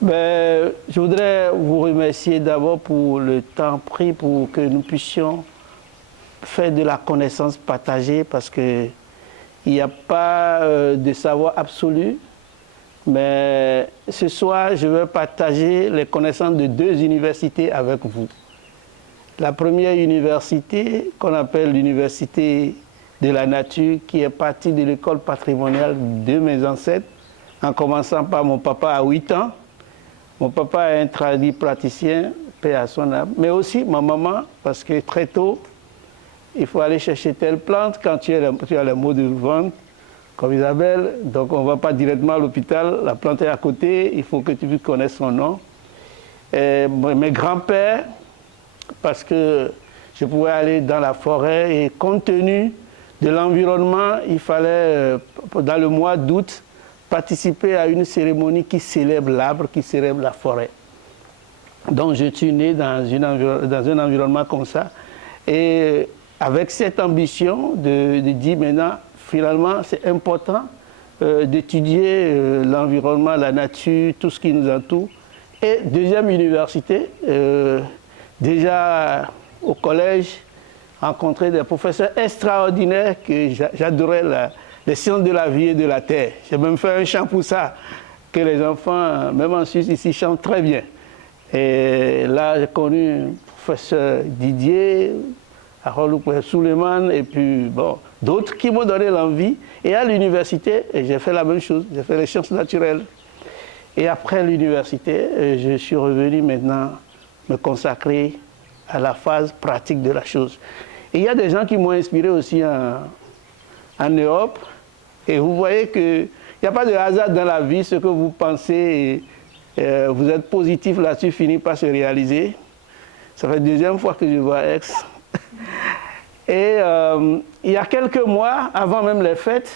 Je voudrais vous remercier d'abord pour le temps pris pour que nous puissions faire de la connaissance partagée parce qu'il n'y a pas de savoir absolu. Mais ce soir, je vais partager les connaissances de deux universités avec vous. La première université, qu'on appelle l'université de la nature, qui est partie de l'école patrimoniale de mes ancêtres, en commençant par mon papa à 8 ans. Mon papa est un traduit praticien, paix à son âme, mais aussi ma maman, parce que très tôt, il faut aller chercher telle plante quand tu as les mots de vente, comme Isabelle, donc on ne va pas directement à l'hôpital, la plante est à côté, il faut que tu puisses connaître son nom. Et mes grands-pères, parce que je pouvais aller dans la forêt et compte tenu de l'environnement, il fallait, dans le mois d'août, participer à une cérémonie qui célèbre l'arbre, qui célèbre la forêt. Donc je suis né dans un environnement comme ça. Et avec cette ambition de dire maintenant, finalement, c'est important d'étudier l'environnement, la nature, tout ce qui nous entoure. Et deuxième université, déjà au collège, rencontrer des professeurs extraordinaires que j'adorais les sciences de la vie et de la terre. J'ai même fait un chant pour ça, que les enfants, même en Suisse, ici, chantent très bien. Et là, j'ai connu le professeur Didier, Harold Suleiman, et puis bon, d'autres qui m'ont donné l'envie. Et à l'université, j'ai fait la même chose, j'ai fait les sciences naturelles. Et après l'université, je suis revenu maintenant me consacrer à la phase pratique de la chose. Et il y a des gens qui m'ont inspiré aussi en Europe. Et vous voyez qu'il n'y a pas de hasard dans la vie, ce que vous pensez, vous êtes positif là-dessus, finit par se réaliser. Ça fait la deuxième fois que je vois Aix. Et il y a quelques mois, avant même les fêtes,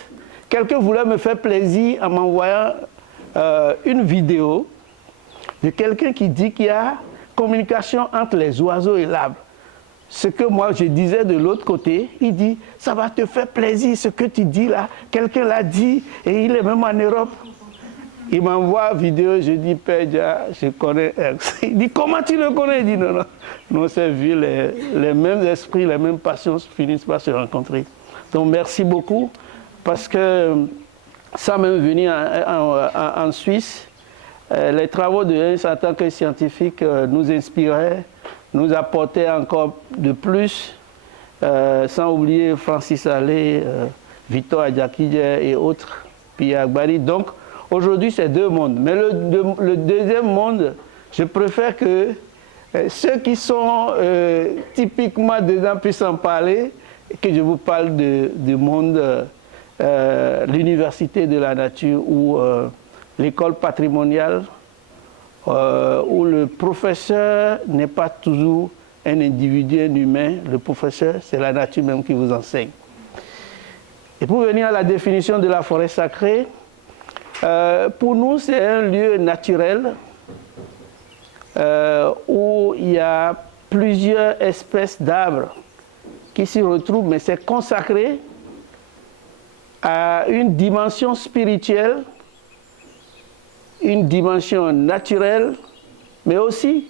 quelqu'un voulait me faire plaisir en m'envoyant une vidéo de quelqu'un qui dit qu'il y a communication entre les oiseaux et l'arbre. Ce que moi je disais de l'autre côté, il dit, ça va te faire plaisir ce que tu dis là, quelqu'un l'a dit et il est même en Europe. Il m'envoie une vidéo, je dis, Père, je connais Aix. Il dit, comment tu le connais? Il dit, non, non, non, c'est vu, les mêmes esprits, les mêmes passions finissent par se rencontrer. Donc merci beaucoup, parce que ça m'est venu en Suisse. Les travaux de Aix en tant que scientifique nous inspiraient, nous apportaient encore de plus, sans oublier Francis Allais, Victor Adjakidje et autres, Pierre Agbari. Donc aujourd'hui c'est deux mondes. Mais le deuxième monde, je préfère que ceux qui sont typiquement dedans puissent en parler, et que je vous parle du monde, l'université de la nature ou l'école patrimoniale, où le professeur n'est pas toujours un individu, un humain. Le professeur, c'est la nature même qui vous enseigne. Et pour venir à la définition de la forêt sacrée, pour nous, c'est un lieu naturel où il y a plusieurs espèces d'arbres qui s'y retrouvent, mais c'est consacré à une dimension spirituelle, une dimension naturelle, mais aussi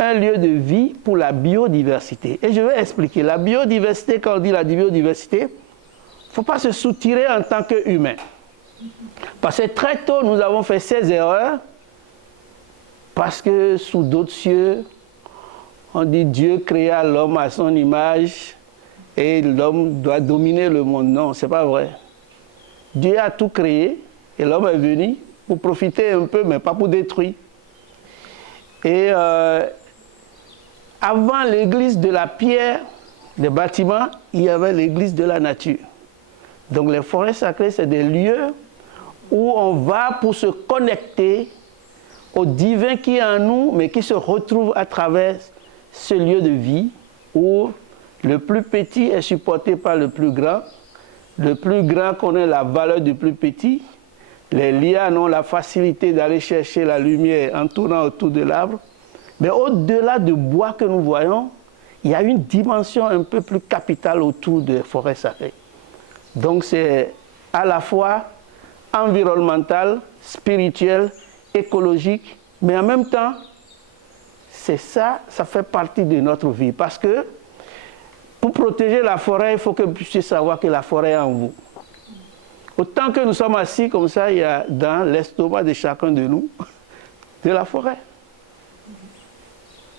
un lieu de vie pour la biodiversité. Et je vais expliquer. La biodiversité, quand on dit la biodiversité, il ne faut pas se soutirer en tant qu'humain. Parce que très tôt, nous avons fait ces erreurs, parce que sous d'autres cieux, on dit Dieu créa l'homme à son image et l'homme doit dominer le monde. Non, ce n'est pas vrai. Dieu a tout créé et l'homme est venu pour profiter un peu, mais pas pour détruire. Et avant l'église de la pierre, des bâtiments, il y avait l'église de la nature. Donc les forêts sacrées, c'est des lieux où on va pour se connecter au divin qui est en nous, mais qui se retrouve à travers ce lieu de vie où le plus petit est supporté par le plus grand connaît la valeur du plus petit. Les lianes ont la facilité d'aller chercher la lumière en tournant autour de l'arbre. Mais au-delà du bois que nous voyons, il y a une dimension un peu plus capitale autour des forêts sacrées. Donc c'est à la fois environnemental, spirituel écologique, mais en même temps, c'est ça, ça fait partie de notre vie. Parce que pour protéger la forêt, il faut que vous puissiez savoir que la forêt est en vous. Autant que nous sommes assis comme ça, il y a dans l'estomac de chacun de nous de la forêt.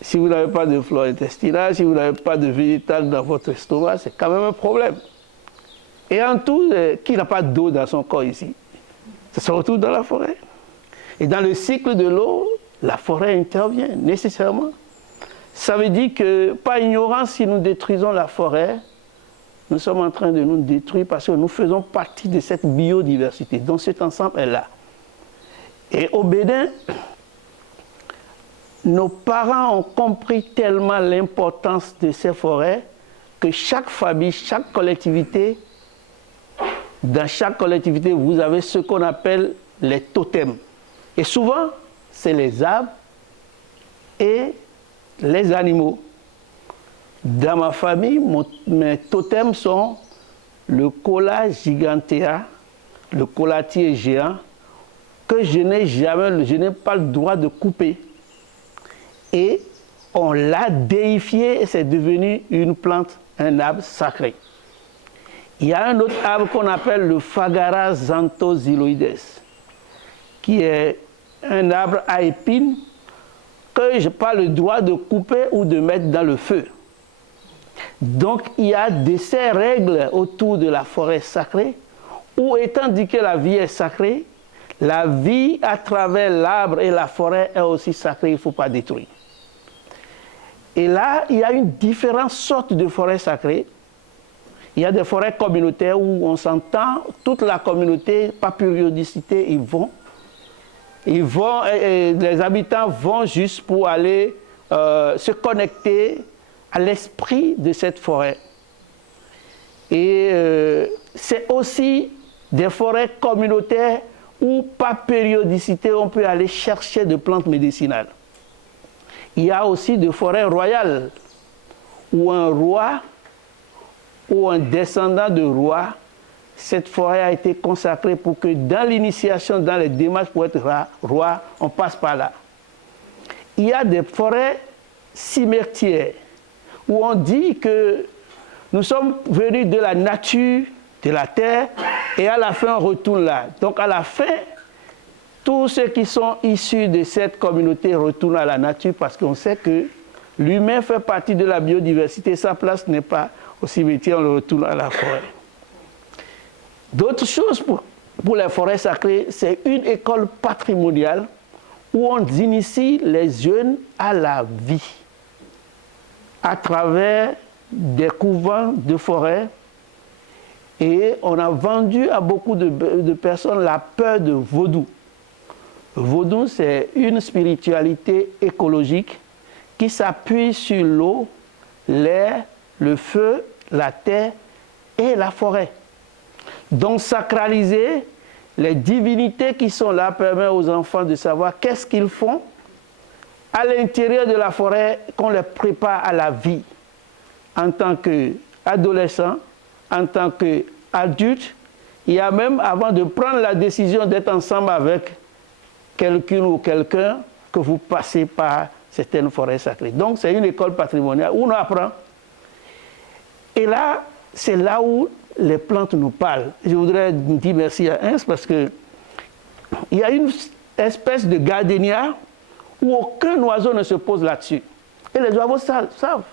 Si vous n'avez pas de flore intestinale, si vous n'avez pas de végétal dans votre estomac, c'est quand même un problème. Et en tout, qui n'a pas d'eau dans son corps ici? Ça se retrouve dans la forêt. Et dans le cycle de l'eau, la forêt intervient nécessairement. Ça veut dire que, par ignorance, si nous détruisons la forêt, nous sommes en train de nous détruire parce que nous faisons partie de cette biodiversité. Donc cet ensemble est là. Et au Bénin, nos parents ont compris tellement l'importance de ces forêts que chaque famille, chaque collectivité, dans chaque collectivité, vous avez ce qu'on appelle les totems. Et souvent, c'est les arbres et les animaux. Dans ma famille, mes totems sont le cola gigantea, le colatier géant, que je n'ai pas le droit de couper. Et on l'a déifié et c'est devenu une plante, un arbre sacré. Il y a un autre arbre qu'on appelle le Phagara xanthoxyloides, qui est un arbre à épines que je n'ai pas le droit de couper ou de mettre dans le feu. Donc il y a ces règles autour de la forêt sacrée, où étant dit que la vie est sacrée, la vie à travers l'arbre et la forêt est aussi sacrée, il ne faut pas détruire. Et là, il y a une différente sorte de forêt sacrée. Il y a des forêts communautaires où on s'entend, toute la communauté, par périodicité, les habitants vont juste pour aller se connecter à l'esprit de cette forêt. Et c'est aussi des forêts communautaires où, par périodicité, on peut aller chercher des plantes médicinales. Il y a aussi des forêts royales où un roi ou un descendant de roi, cette forêt a été consacrée pour que dans l'initiation, dans les démarches pour être roi, on passe par là. Il y a des forêts cimetières où on dit que nous sommes venus de la nature, de la terre, et à la fin on retourne là. Donc à la fin, tous ceux qui sont issus de cette communauté retournent à la nature parce qu'on sait que l'humain fait partie de la biodiversité, sa place n'est pas au cimetière, on le retourne à la forêt. D'autres choses pour les forêts sacrées, c'est une école patrimoniale où on initie les jeunes à la vie à travers des couvents de forêt. Et on a vendu à beaucoup de personnes la peur de vaudou. Vaudou, c'est une spiritualité écologique qui s'appuie sur l'eau, l'air, le feu, la terre et la forêt. Donc sacraliser les divinités qui sont là permet aux enfants de savoir qu'est-ce qu'ils font à l'intérieur de la forêt, qu'on les prépare à la vie en tant qu'adolescents, en tant qu'adultes. Il y a même, avant de prendre la décision d'être ensemble avec quelqu'un ou quelqu'un, que vous passez par certaines forêts sacrées. Donc c'est une école patrimoniale où on apprend. Et là, c'est là où les plantes nous parlent. Je voudrais dire merci à Ins parce qu'il y a une espèce de gardénia où aucun oiseau ne se pose là-dessus. Et les oiseaux savent.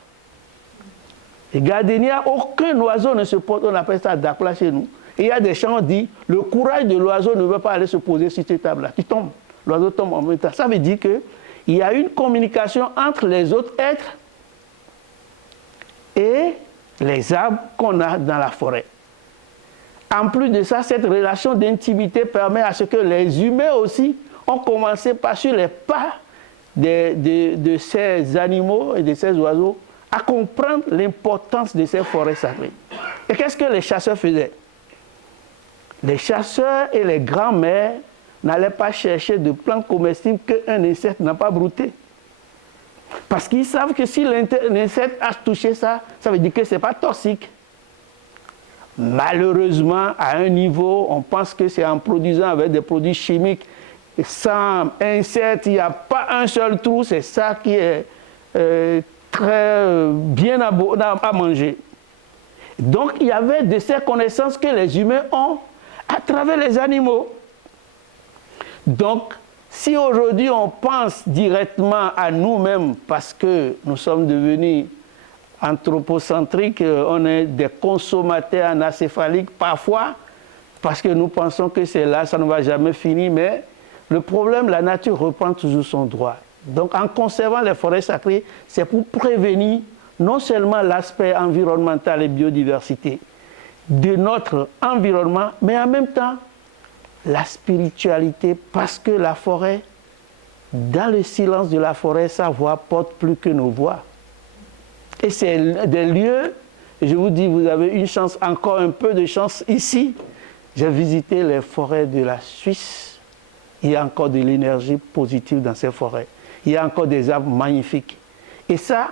Les gardénias, aucun oiseau ne se pose, on appelle ça dakla chez nous. Et il y a des chants qui disent, le courage de l'oiseau ne veut pas aller se poser sur cette table-là. Tu tombes, l'oiseau tombe en même temps. Ça veut dire qu'il y a une communication entre les autres êtres et les arbres qu'on a dans la forêt. En plus de ça, cette relation d'intimité permet à ce que les humains aussi ont commencé par sur les pas de ces animaux et de ces oiseaux à comprendre l'importance de ces forêts sacrées. Et qu'est-ce que les chasseurs faisaient? Les chasseurs et les grands-mères n'allaient pas chercher de plantes comestibles qu'un insecte n'a pas brouté. Parce qu'ils savent que si l'insecte a touché ça, ça veut dire que ce n'est pas toxique. Malheureusement, à un niveau, on pense que c'est en produisant avec des produits chimiques sans insectes, il n'y a pas un seul trou, c'est ça qui est très bien à manger. Donc il y avait de ces connaissances que les humains ont à travers les animaux. Donc, si aujourd'hui on pense directement à nous-mêmes parce que nous sommes devenus anthropocentriques, on est des consommateurs anacéphaliques parfois, parce que nous pensons que c'est là, ça ne va jamais finir, mais le problème, la nature reprend toujours son droit. Donc en conservant les forêts sacrées, c'est pour prévenir non seulement l'aspect environnemental et biodiversité de notre environnement, mais en même temps la spiritualité, parce que la forêt, dans le silence de la forêt, sa voix porte plus que nos voix. Et c'est des lieux, je vous dis, vous avez une chance, encore un peu de chance ici. J'ai visité les forêts de la Suisse. Il y a encore de l'énergie positive dans ces forêts. Il y a encore des arbres magnifiques. Et ça,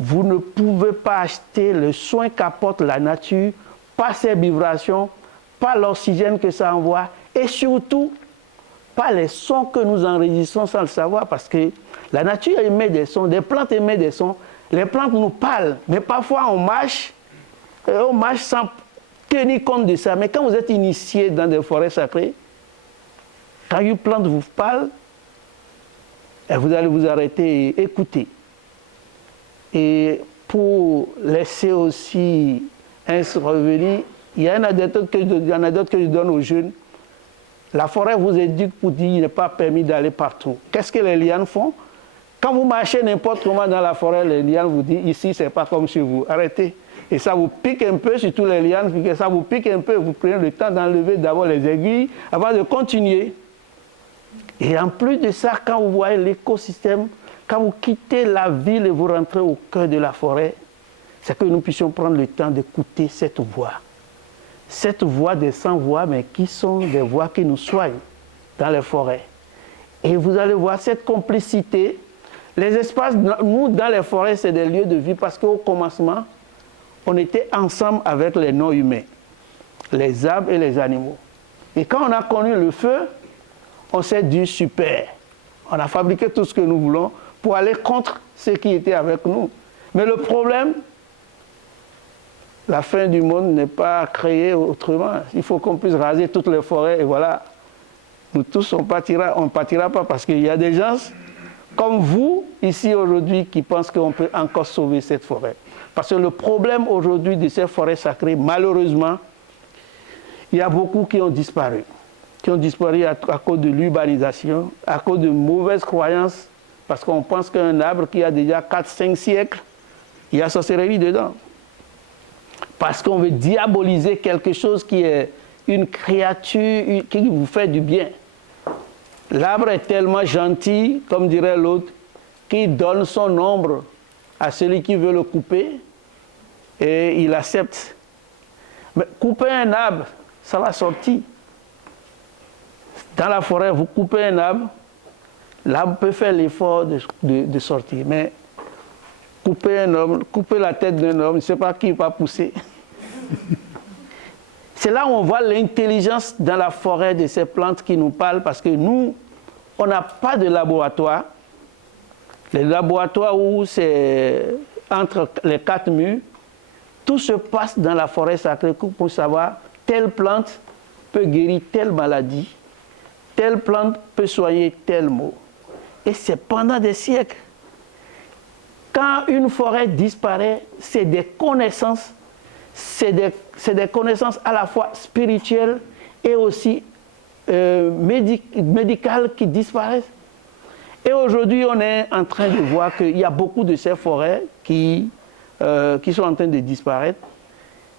vous ne pouvez pas acheter le soin qu'apporte la nature par ses vibrations, par l'oxygène que ça envoie, et surtout, par les sons que nous enregistrons sans le savoir, parce que la nature émet des sons, des plantes émettent des sons, les plantes nous parlent, mais parfois on marche sans tenir compte de ça. Mais quand vous êtes initié dans des forêts sacrées, quand une plante vous parle, vous allez vous arrêter et écouter. Et pour laisser aussi revenir, il y a une anecdote que je donne aux jeunes. La forêt vous éduque pour dire qu'il n'est pas permis d'aller partout. Qu'est-ce que les lianes font? Quand vous marchez n'importe comment dans la forêt, les lianes vous disent ici, ce n'est pas comme chez vous. Arrêtez. Et ça vous pique un peu, surtout les lianes, ça vous pique un peu. Vous prenez le temps d'enlever d'abord les aiguilles avant de continuer. Et en plus de ça, quand vous voyez l'écosystème, quand vous quittez la ville et vous rentrez au cœur de la forêt, c'est que nous puissions prendre le temps d'écouter cette voix. Cette voix des 100 voix, mais qui sont des voix qui nous soignent dans les forêts. Et vous allez voir cette complicité. Les espaces, nous, dans les forêts, c'est des lieux de vie parce qu'au commencement, on était ensemble avec les non-humains, les arbres et les animaux. Et quand on a connu le feu, on s'est dit super. On a fabriqué tout ce que nous voulons pour aller contre ceux qui étaient avec nous. Mais le problème, la fin du monde n'est pas créée autrement. Il faut qu'on puisse raser toutes les forêts et voilà. Nous tous, on ne partira pas parce qu'il y a des gens comme vous, ici aujourd'hui, qui pensent qu'on peut encore sauver cette forêt. Parce que le problème aujourd'hui de ces forêts sacrées, malheureusement, il y a beaucoup qui ont disparu. Qui ont disparu à cause de l'urbanisation, à cause de mauvaises croyances, parce qu'on pense qu'un arbre qui a déjà 4-5 siècles, il y a sorcellerie dedans. Parce qu'on veut diaboliser quelque chose qui est une créature qui vous fait du bien. L'arbre est tellement gentil, comme dirait l'autre, qu'il donne son ombre à celui qui veut le couper et il accepte. Mais couper un arbre, ça va sortir. Dans la forêt, vous coupez un arbre, l'arbre peut faire l'effort de sortir. Mais couper un homme, couper la tête d'un homme, je ne sais pas qui va pousser. C'est là où on voit l'intelligence dans la forêt de ces plantes qui nous parlent, parce que nous, on n'a pas de laboratoire. Les laboratoires où c'est entre les 4 murs, tout se passe dans la forêt sacrée pour savoir telle plante peut guérir telle maladie, telle plante peut soigner tel mot. Et c'est pendant des siècles. Quand une forêt disparaît, c'est des connaissances, c'est des connaissances à la fois spirituelles et aussi médicales qui disparaissent. Et aujourd'hui, on est en train de voir qu'il y a beaucoup de ces forêts qui sont en train de disparaître.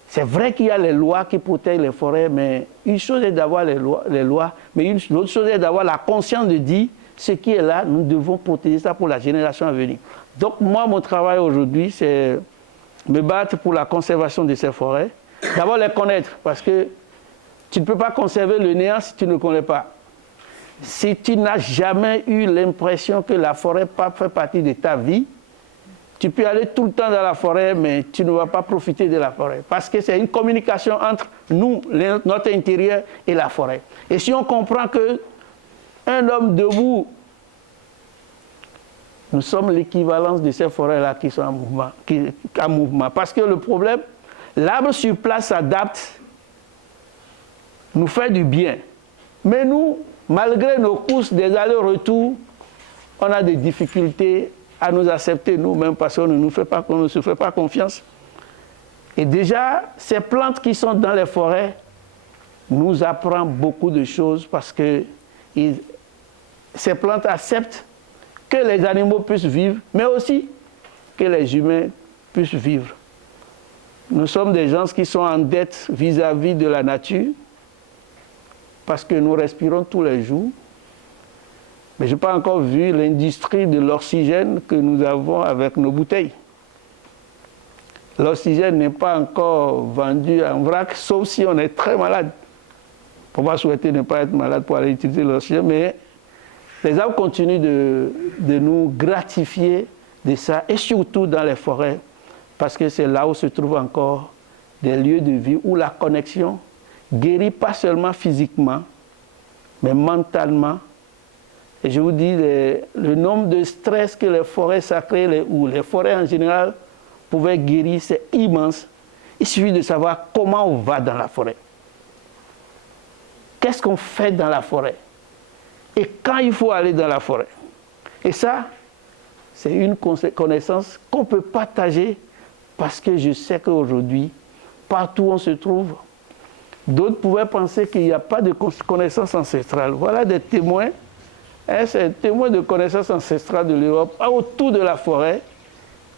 C'est vrai qu'il y a les lois qui protègent les forêts, mais une chose est d'avoir les lois, mais l'autre chose est d'avoir la conscience de dire ce qui est là, nous devons protéger ça pour la génération à venir. Donc moi, mon travail aujourd'hui, c'est me battre pour la conservation de ces forêts. D'abord les connaître, parce que tu ne peux pas conserver le néant si tu ne le connais pas. Si tu n'as jamais eu l'impression que la forêt fait partie de ta vie, tu peux aller tout le temps dans la forêt, mais tu ne vas pas profiter de la forêt. Parce que c'est une communication entre nous, notre intérieur et la forêt. Et si on comprend que un homme debout. Nous sommes l'équivalence de ces forêts-là qui sont en mouvement. Parce que le problème, l'arbre sur place s'adapte, nous fait du bien. Mais nous, malgré nos courses des allers-retours, on a des difficultés à nous accepter nous-mêmes parce qu'on ne se fait pas confiance. Et déjà, ces plantes qui sont dans les forêts nous apprennent beaucoup de choses parce que ces plantes acceptent que les animaux puissent vivre, mais aussi que les humains puissent vivre. Nous sommes des gens qui sont en dette vis-à-vis de la nature parce que nous respirons tous les jours. Mais je n'ai pas encore vu l'industrie de l'oxygène que nous avons avec nos bouteilles. L'oxygène n'est pas encore vendu en vrac, sauf si on est très malade. On va souhaiter ne pas être malade pour aller utiliser l'oxygène, mais les arbres continuent de nous gratifier de ça, et surtout dans les forêts, parce que c'est là où se trouvent encore des lieux de vie où la connexion guérit pas seulement physiquement, mais mentalement. Et je vous dis, le nombre de stress que les forêts sacrées, ou les forêts en général, pouvaient guérir, c'est immense. Il suffit de savoir comment on va dans la forêt. Qu'est-ce qu'on fait dans la forêt? Et quand il faut aller dans la forêt. Et ça, c'est une connaissance qu'on peut partager parce que je sais qu'aujourd'hui, partout où on se trouve, d'autres pouvaient penser qu'il n'y a pas de connaissance ancestrale. Voilà des témoins, c'est témoins de connaissance ancestrale de l'Europe autour de la forêt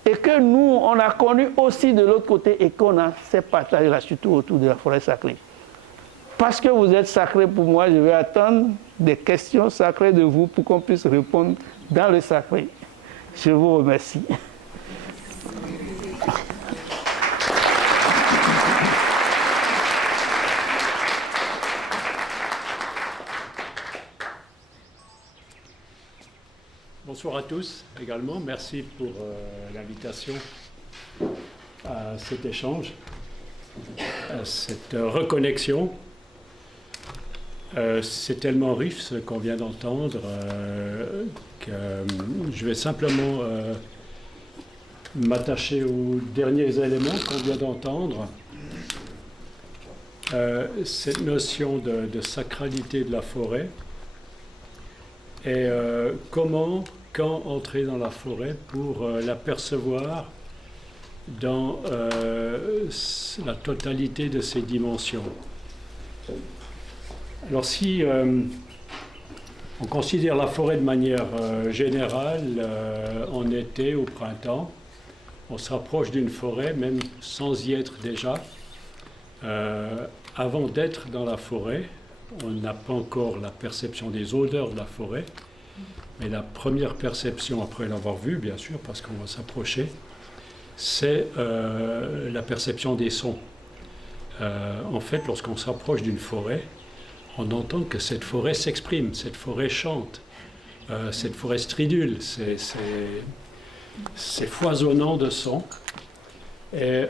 et que nous, on a connu aussi de l'autre côté et qu'on a fait partager là, surtout autour de la forêt sacrée. Parce que vous êtes sacré pour moi, je vais attendre des questions sacrées de vous pour qu'on puisse répondre dans le sacré. Je vous remercie. Bonsoir à tous également. Merci pour l'invitation à cet échange, à cette reconnexion. C'est tellement riche ce qu'on vient d'entendre que je vais simplement m'attacher aux derniers éléments qu'on vient d'entendre. Cette notion de sacralité de la forêt et comment, quand entrer dans la forêt pour l'apercevoir dans la totalité de ses dimensions. Alors si on considère la forêt de manière générale, en été, au printemps, on se rapproche d'une forêt, même sans y être déjà. Avant d'être dans la forêt, on n'a pas encore la perception des odeurs de la forêt, mais la première perception, après l'avoir vue, bien sûr, parce qu'on va s'approcher, c'est la perception des sons. En fait, lorsqu'on s'approche d'une forêt, on entend que cette forêt s'exprime, cette forêt chante, cette forêt stridule, c'est foisonnant de sons. Et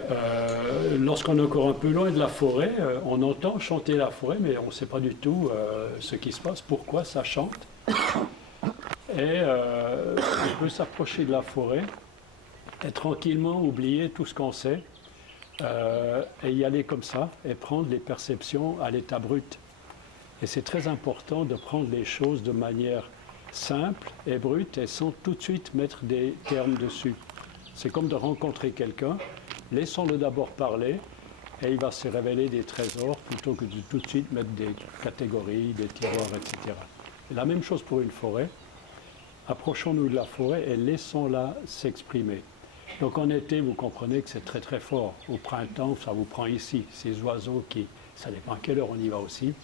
lorsqu'on est encore un peu loin de la forêt, on entend chanter la forêt, mais on ne sait pas du tout ce qui se passe, pourquoi ça chante. Et on peut s'approcher de la forêt et tranquillement oublier tout ce qu'on sait et y aller comme ça et prendre les perceptions à l'état brut. Et c'est très important de prendre les choses de manière simple et brute et sans tout de suite mettre des termes dessus. C'est comme de rencontrer quelqu'un, laissons-le d'abord parler et il va se révéler des trésors plutôt que de tout de suite mettre des catégories, des tiroirs, etc. Et la même chose pour une forêt. Approchons-nous de la forêt et laissons-la s'exprimer. Donc en été, vous comprenez que c'est très très fort. Au printemps, ça vous prend ici. Ces oiseaux qui, ça dépend à quelle heure on y va aussi,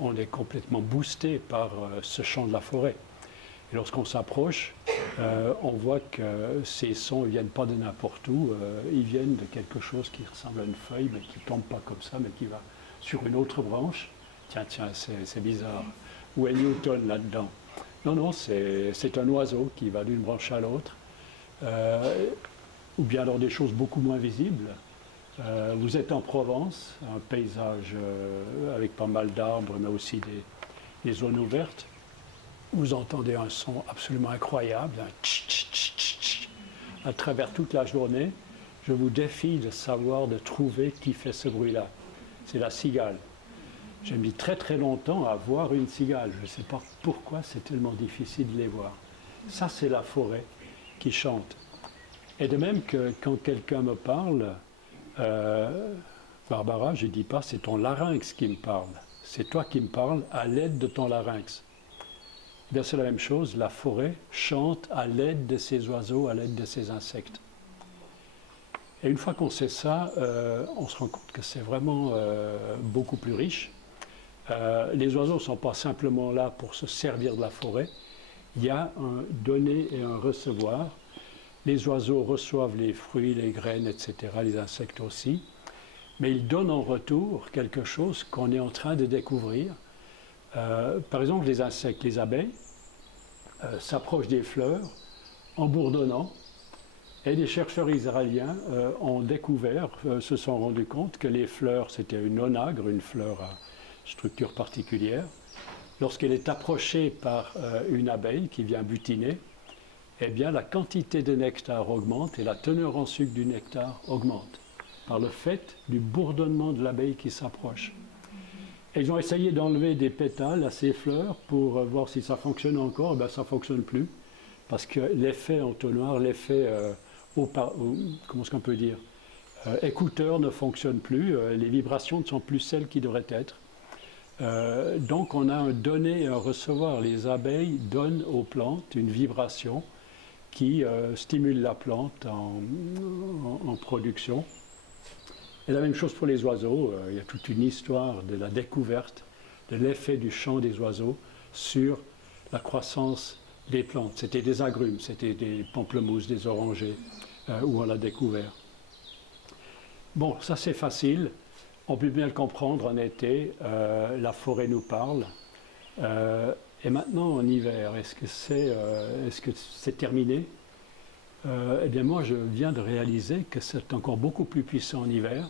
on est complètement boosté par ce chant de la forêt. Et lorsqu'on s'approche, on voit que ces sons ne viennent pas de n'importe où, ils viennent de quelque chose qui ressemble à une feuille, mais qui ne tombe pas comme ça, mais qui va sur une autre branche. Tiens, c'est bizarre. Où est Newton là-dedans? Non, c'est un oiseau qui va d'une branche à l'autre. Ou bien alors des choses beaucoup moins visibles. Vous êtes en Provence, un paysage avec pas mal d'arbres, mais aussi les zones ouvertes, vous entendez un son absolument incroyable, un tch, tch, tch, tch, tch, à travers toute la journée. Je vous défie de savoir, de trouver qui fait ce bruit-là. C'est la cigale. J'ai mis très très longtemps à voir une cigale. Je ne sais pas pourquoi c'est tellement difficile de les voir. Ça, c'est la forêt qui chante. Et de même que quand quelqu'un me parle, Barbara, je ne dis pas c'est ton larynx qui me parle. C'est toi qui me parles à l'aide de ton larynx. Eh bien, c'est la même chose, la forêt chante à l'aide de ces oiseaux, à l'aide de ces insectes. Et une fois qu'on sait ça, on se rend compte que c'est vraiment beaucoup plus riche. Les oiseaux ne sont pas simplement là pour se servir de la forêt. Il y a un donner et un recevoir. Les oiseaux reçoivent les fruits, les graines, etc., les insectes aussi. Mais ils donnent en retour quelque chose qu'on est en train de découvrir. Par exemple, les insectes, les abeilles, s'approchent des fleurs en bourdonnant. Et des chercheurs israéliens ont découvert, se sont rendus compte que les fleurs, c'était une onagre, une fleur à structure particulière. Lorsqu'elle est approchée par une abeille qui vient butiner, eh bien la quantité de nectar augmente et la teneur en sucre du nectar augmente par le fait du bourdonnement de l'abeille qui s'approche. Et ils ont essayé d'enlever des pétales à ces fleurs pour voir si ça fonctionne encore. Eh bien, ça ne fonctionne plus parce que l'effet entonnoir, l'effet comment est-ce qu'on peut dire, écouteur ne fonctionne plus, les vibrations ne sont plus celles qui devraient être. Donc on a un donner et un recevoir. Les abeilles donnent aux plantes une vibration qui stimule la plante en production. Et la même chose pour les oiseaux. Il y a toute une histoire de la découverte de l'effet du chant des oiseaux sur la croissance des plantes. C'était des agrumes, c'était des pamplemousses, des orangers, où on l'a découvert. Bon, ça c'est facile. On peut bien le comprendre en été. La forêt nous parle. Et maintenant en hiver, est-ce que c'est terminé? Eh bien moi je viens de réaliser que c'est encore beaucoup plus puissant en hiver.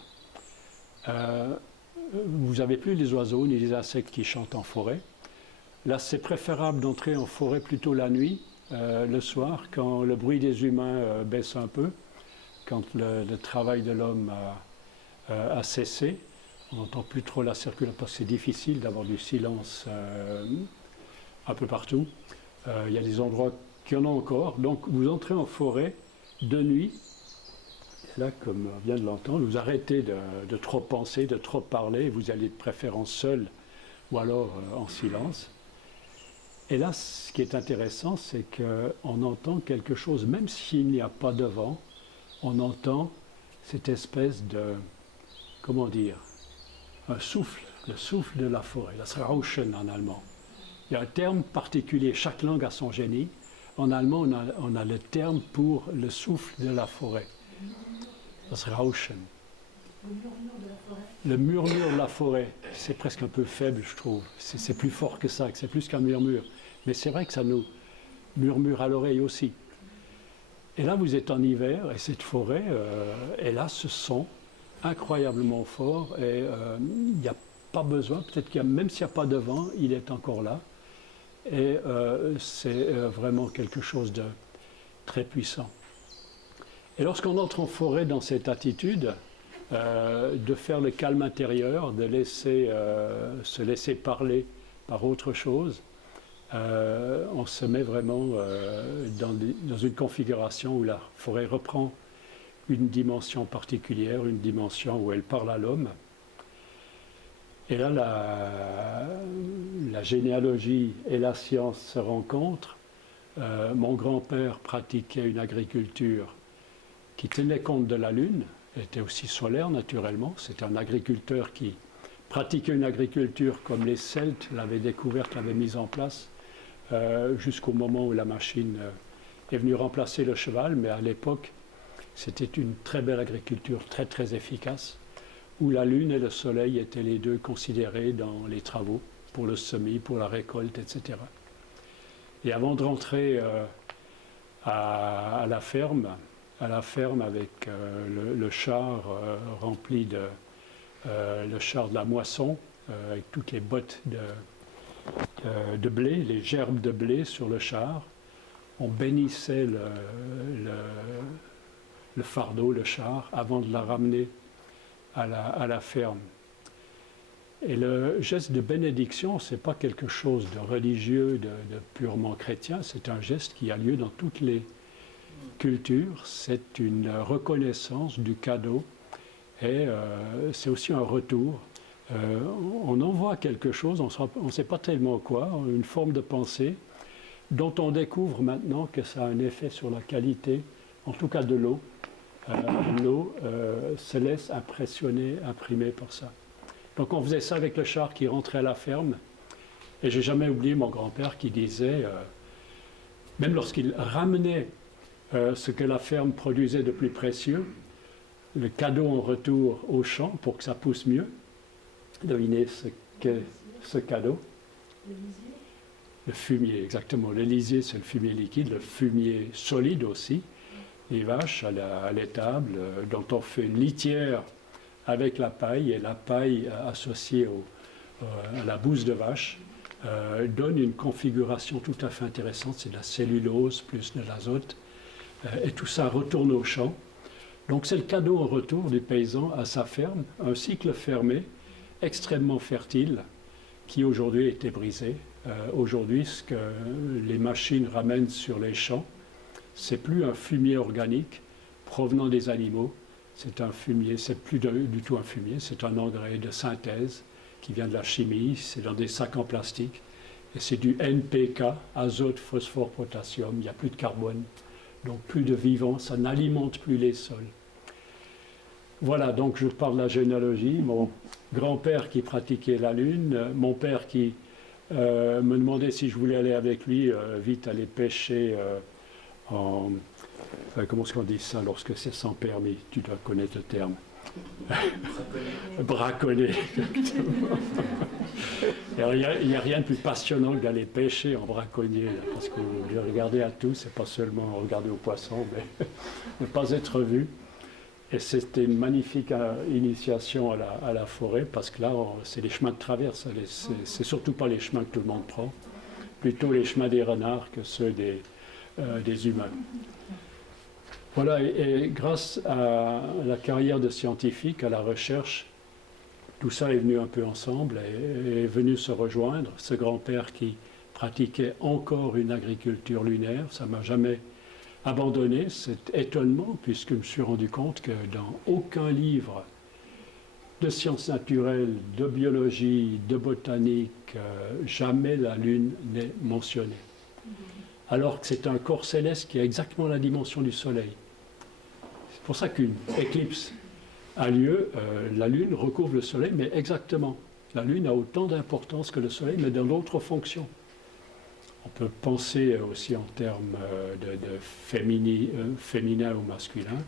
Vous n'avez plus les oiseaux ni les insectes qui chantent en forêt. Là c'est préférable d'entrer en forêt plutôt la nuit, le soir, quand le bruit des humains baisse un peu, quand le travail de l'homme a cessé. On n'entend plus trop la circulation parce que c'est difficile d'avoir du silence un peu partout. Il y a des endroits qui en ont encore. Donc vous entrez en forêt de nuit. Et là, comme on vient de l'entendre, vous arrêtez de trop penser, de trop parler. Vous allez de préférence seul ou alors en silence. Et là, ce qui est intéressant, c'est qu'on entend quelque chose, même s'il n'y a pas de vent, on entend cette espèce de, comment dire, un souffle, le souffle de la forêt, das Rauschen en allemand. Il y a un terme particulier, chaque langue a son génie. En allemand, on a le terme pour le souffle de la forêt, das Rauschen. Le murmure de la forêt. Le murmure de la forêt, c'est presque un peu faible, je trouve. C'est plus fort que ça, c'est plus qu'un murmure. Mais c'est vrai que ça nous murmure à l'oreille aussi. Et là, vous êtes en hiver, et cette forêt, elle a ce son incroyablement fort, et il n'y a pas besoin, peut-être même s'il n'y a pas de vent, il est encore là. Et c'est vraiment quelque chose de très puissant. Et lorsqu'on entre en forêt dans cette attitude, de faire le calme intérieur, de se laisser parler par autre chose, on se met vraiment dans une configuration où la forêt reprend une dimension particulière, une dimension où elle parle à l'homme. Et là, la généalogie et la science se rencontrent. Mon grand-père pratiquait une agriculture qui tenait compte de la Lune, elle était aussi solaire naturellement, c'était un agriculteur qui pratiquait une agriculture comme les Celtes l'avaient découverte, l'avaient mise en place, jusqu'au moment où la machine est venue remplacer le cheval, mais à l'époque, c'était une très belle agriculture, très très efficace, où la Lune et le Soleil étaient les deux considérés dans les travaux, pour le semis, pour la récolte, etc. Et avant de rentrer à la ferme avec le char rempli le char de la moisson, avec toutes les bottes de blé, les gerbes de blé sur le char. On bénissait le fardeau, le char, avant de la ramener à la ferme. Et le geste de bénédiction, ce n'est pas quelque chose de religieux, de purement chrétien, c'est un geste qui a lieu dans toutes les cultures. C'est une reconnaissance du cadeau et c'est aussi un retour. On envoie quelque chose, on ne sait pas tellement quoi, une forme de pensée, dont on découvre maintenant que ça a un effet sur la qualité, en tout cas de l'eau. L'eau se laisse imprimer par ça. Donc on faisait ça avec le char qui rentrait à la ferme. Et j'ai jamais oublié mon grand-père qui disait, même lorsqu'il ramenait ce que la ferme produisait de plus précieux, le cadeau en retour au champ pour que ça pousse mieux. Devinez ce qu'est ce cadeau? Le lisier. Le fumier, exactement. Le lisier, c'est le fumier liquide, le fumier solide aussi. Les vaches à l'étable, dont on fait une litière avec la paille, et la paille associée à la bouse de vache donne une configuration tout à fait intéressante. C'est de la cellulose plus de l'azote, et tout ça retourne au champ. Donc c'est le cadeau en retour du paysan à sa ferme, un cycle fermé, extrêmement fertile, qui aujourd'hui a été brisé. Aujourd'hui, ce que les machines ramènent sur les champs, c'est plus un fumier organique provenant des animaux, c'est un fumier, c'est plus du tout un fumier, c'est un engrais de synthèse qui vient de la chimie, c'est dans des sacs en plastique, et c'est du NPK, azote, phosphore, potassium, il n'y a plus de carbone, donc plus de vivant, ça n'alimente plus les sols. Voilà, donc je parle de la généalogie, mon grand-père qui pratiquait la lune, mon père qui me demandait si je voulais aller avec lui, vite aller pêcher comment est-ce qu'on dit ça lorsque c'est sans permis? Tu dois connaître le terme. Braconner. Il n'y a rien de plus passionnant que d'aller pêcher en braconnier, parce que regarder à tout, c'est pas seulement regarder aux poissons, mais ne pas être vu. Et c'était une magnifique initiation à la forêt, parce que là, c'est les chemins de traverse. C'est surtout pas les chemins que tout le monde prend, plutôt les chemins des renards que ceux des humains. Voilà, et grâce à la carrière de scientifique, à la recherche, tout ça est venu un peu ensemble et est venu se rejoindre. Ce grand-père qui pratiquait encore une agriculture lunaire, ça ne m'a jamais abandonné, cet étonnement, puisque je me suis rendu compte que dans aucun livre de sciences naturelles, de biologie, de botanique, jamais la Lune n'est mentionnée. Alors que c'est un corps céleste qui a exactement la dimension du Soleil. C'est pour ça qu'une éclipse a lieu, la Lune recouvre le Soleil, mais exactement. La Lune a autant d'importance que le Soleil, mais dans d'autres fonctions. On peut penser aussi en termes de féminin ou masculin.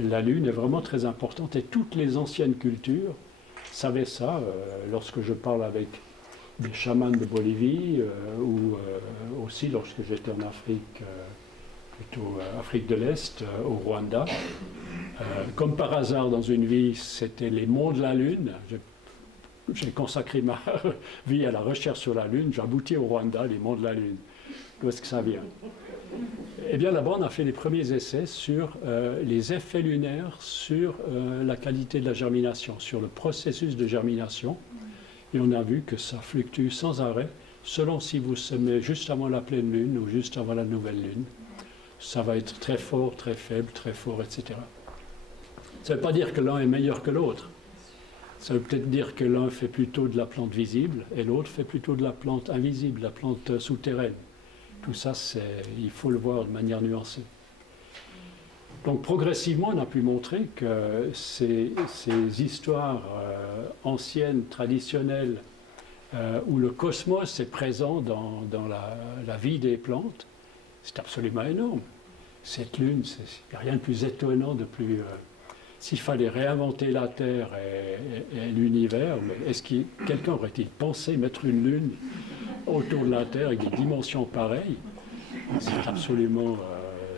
La Lune est vraiment très importante et toutes les anciennes cultures savaient ça. Lorsque je parle avec des chamans de Bolivie ou aussi lorsque j'étais en Afrique, plutôt Afrique de l'Est, au Rwanda. Comme par hasard dans une vie, c'était les monts de la Lune. J'ai consacré ma vie à la recherche sur la Lune. J'ai abouti au Rwanda, les monts de la Lune. D'où est-ce que ça vient? Eh bien, là-bas, on a fait les premiers essais sur les effets lunaires sur la qualité de la germination, sur le processus de germination. Et on a vu que ça fluctue sans arrêt, selon si vous semez juste avant la pleine lune ou juste avant la nouvelle lune. Ça va être très fort, très faible, très fort, etc. Ça ne veut pas dire que l'un est meilleur que l'autre. Ça veut peut-être dire que l'un fait plutôt de la plante visible et l'autre fait plutôt de la plante invisible, la plante souterraine. Tout ça, il faut le voir de manière nuancée. Donc progressivement, on a pu montrer que ces histoires anciennes, traditionnelles, où le cosmos est présent dans la vie des plantes, c'est absolument énorme. Cette lune, il n'y a rien de plus étonnant, de plus... S'il fallait réinventer la Terre et l'univers, mais est-ce que quelqu'un aurait-il pensé mettre une lune autour de la Terre avec des dimensions pareilles? C'est absolument...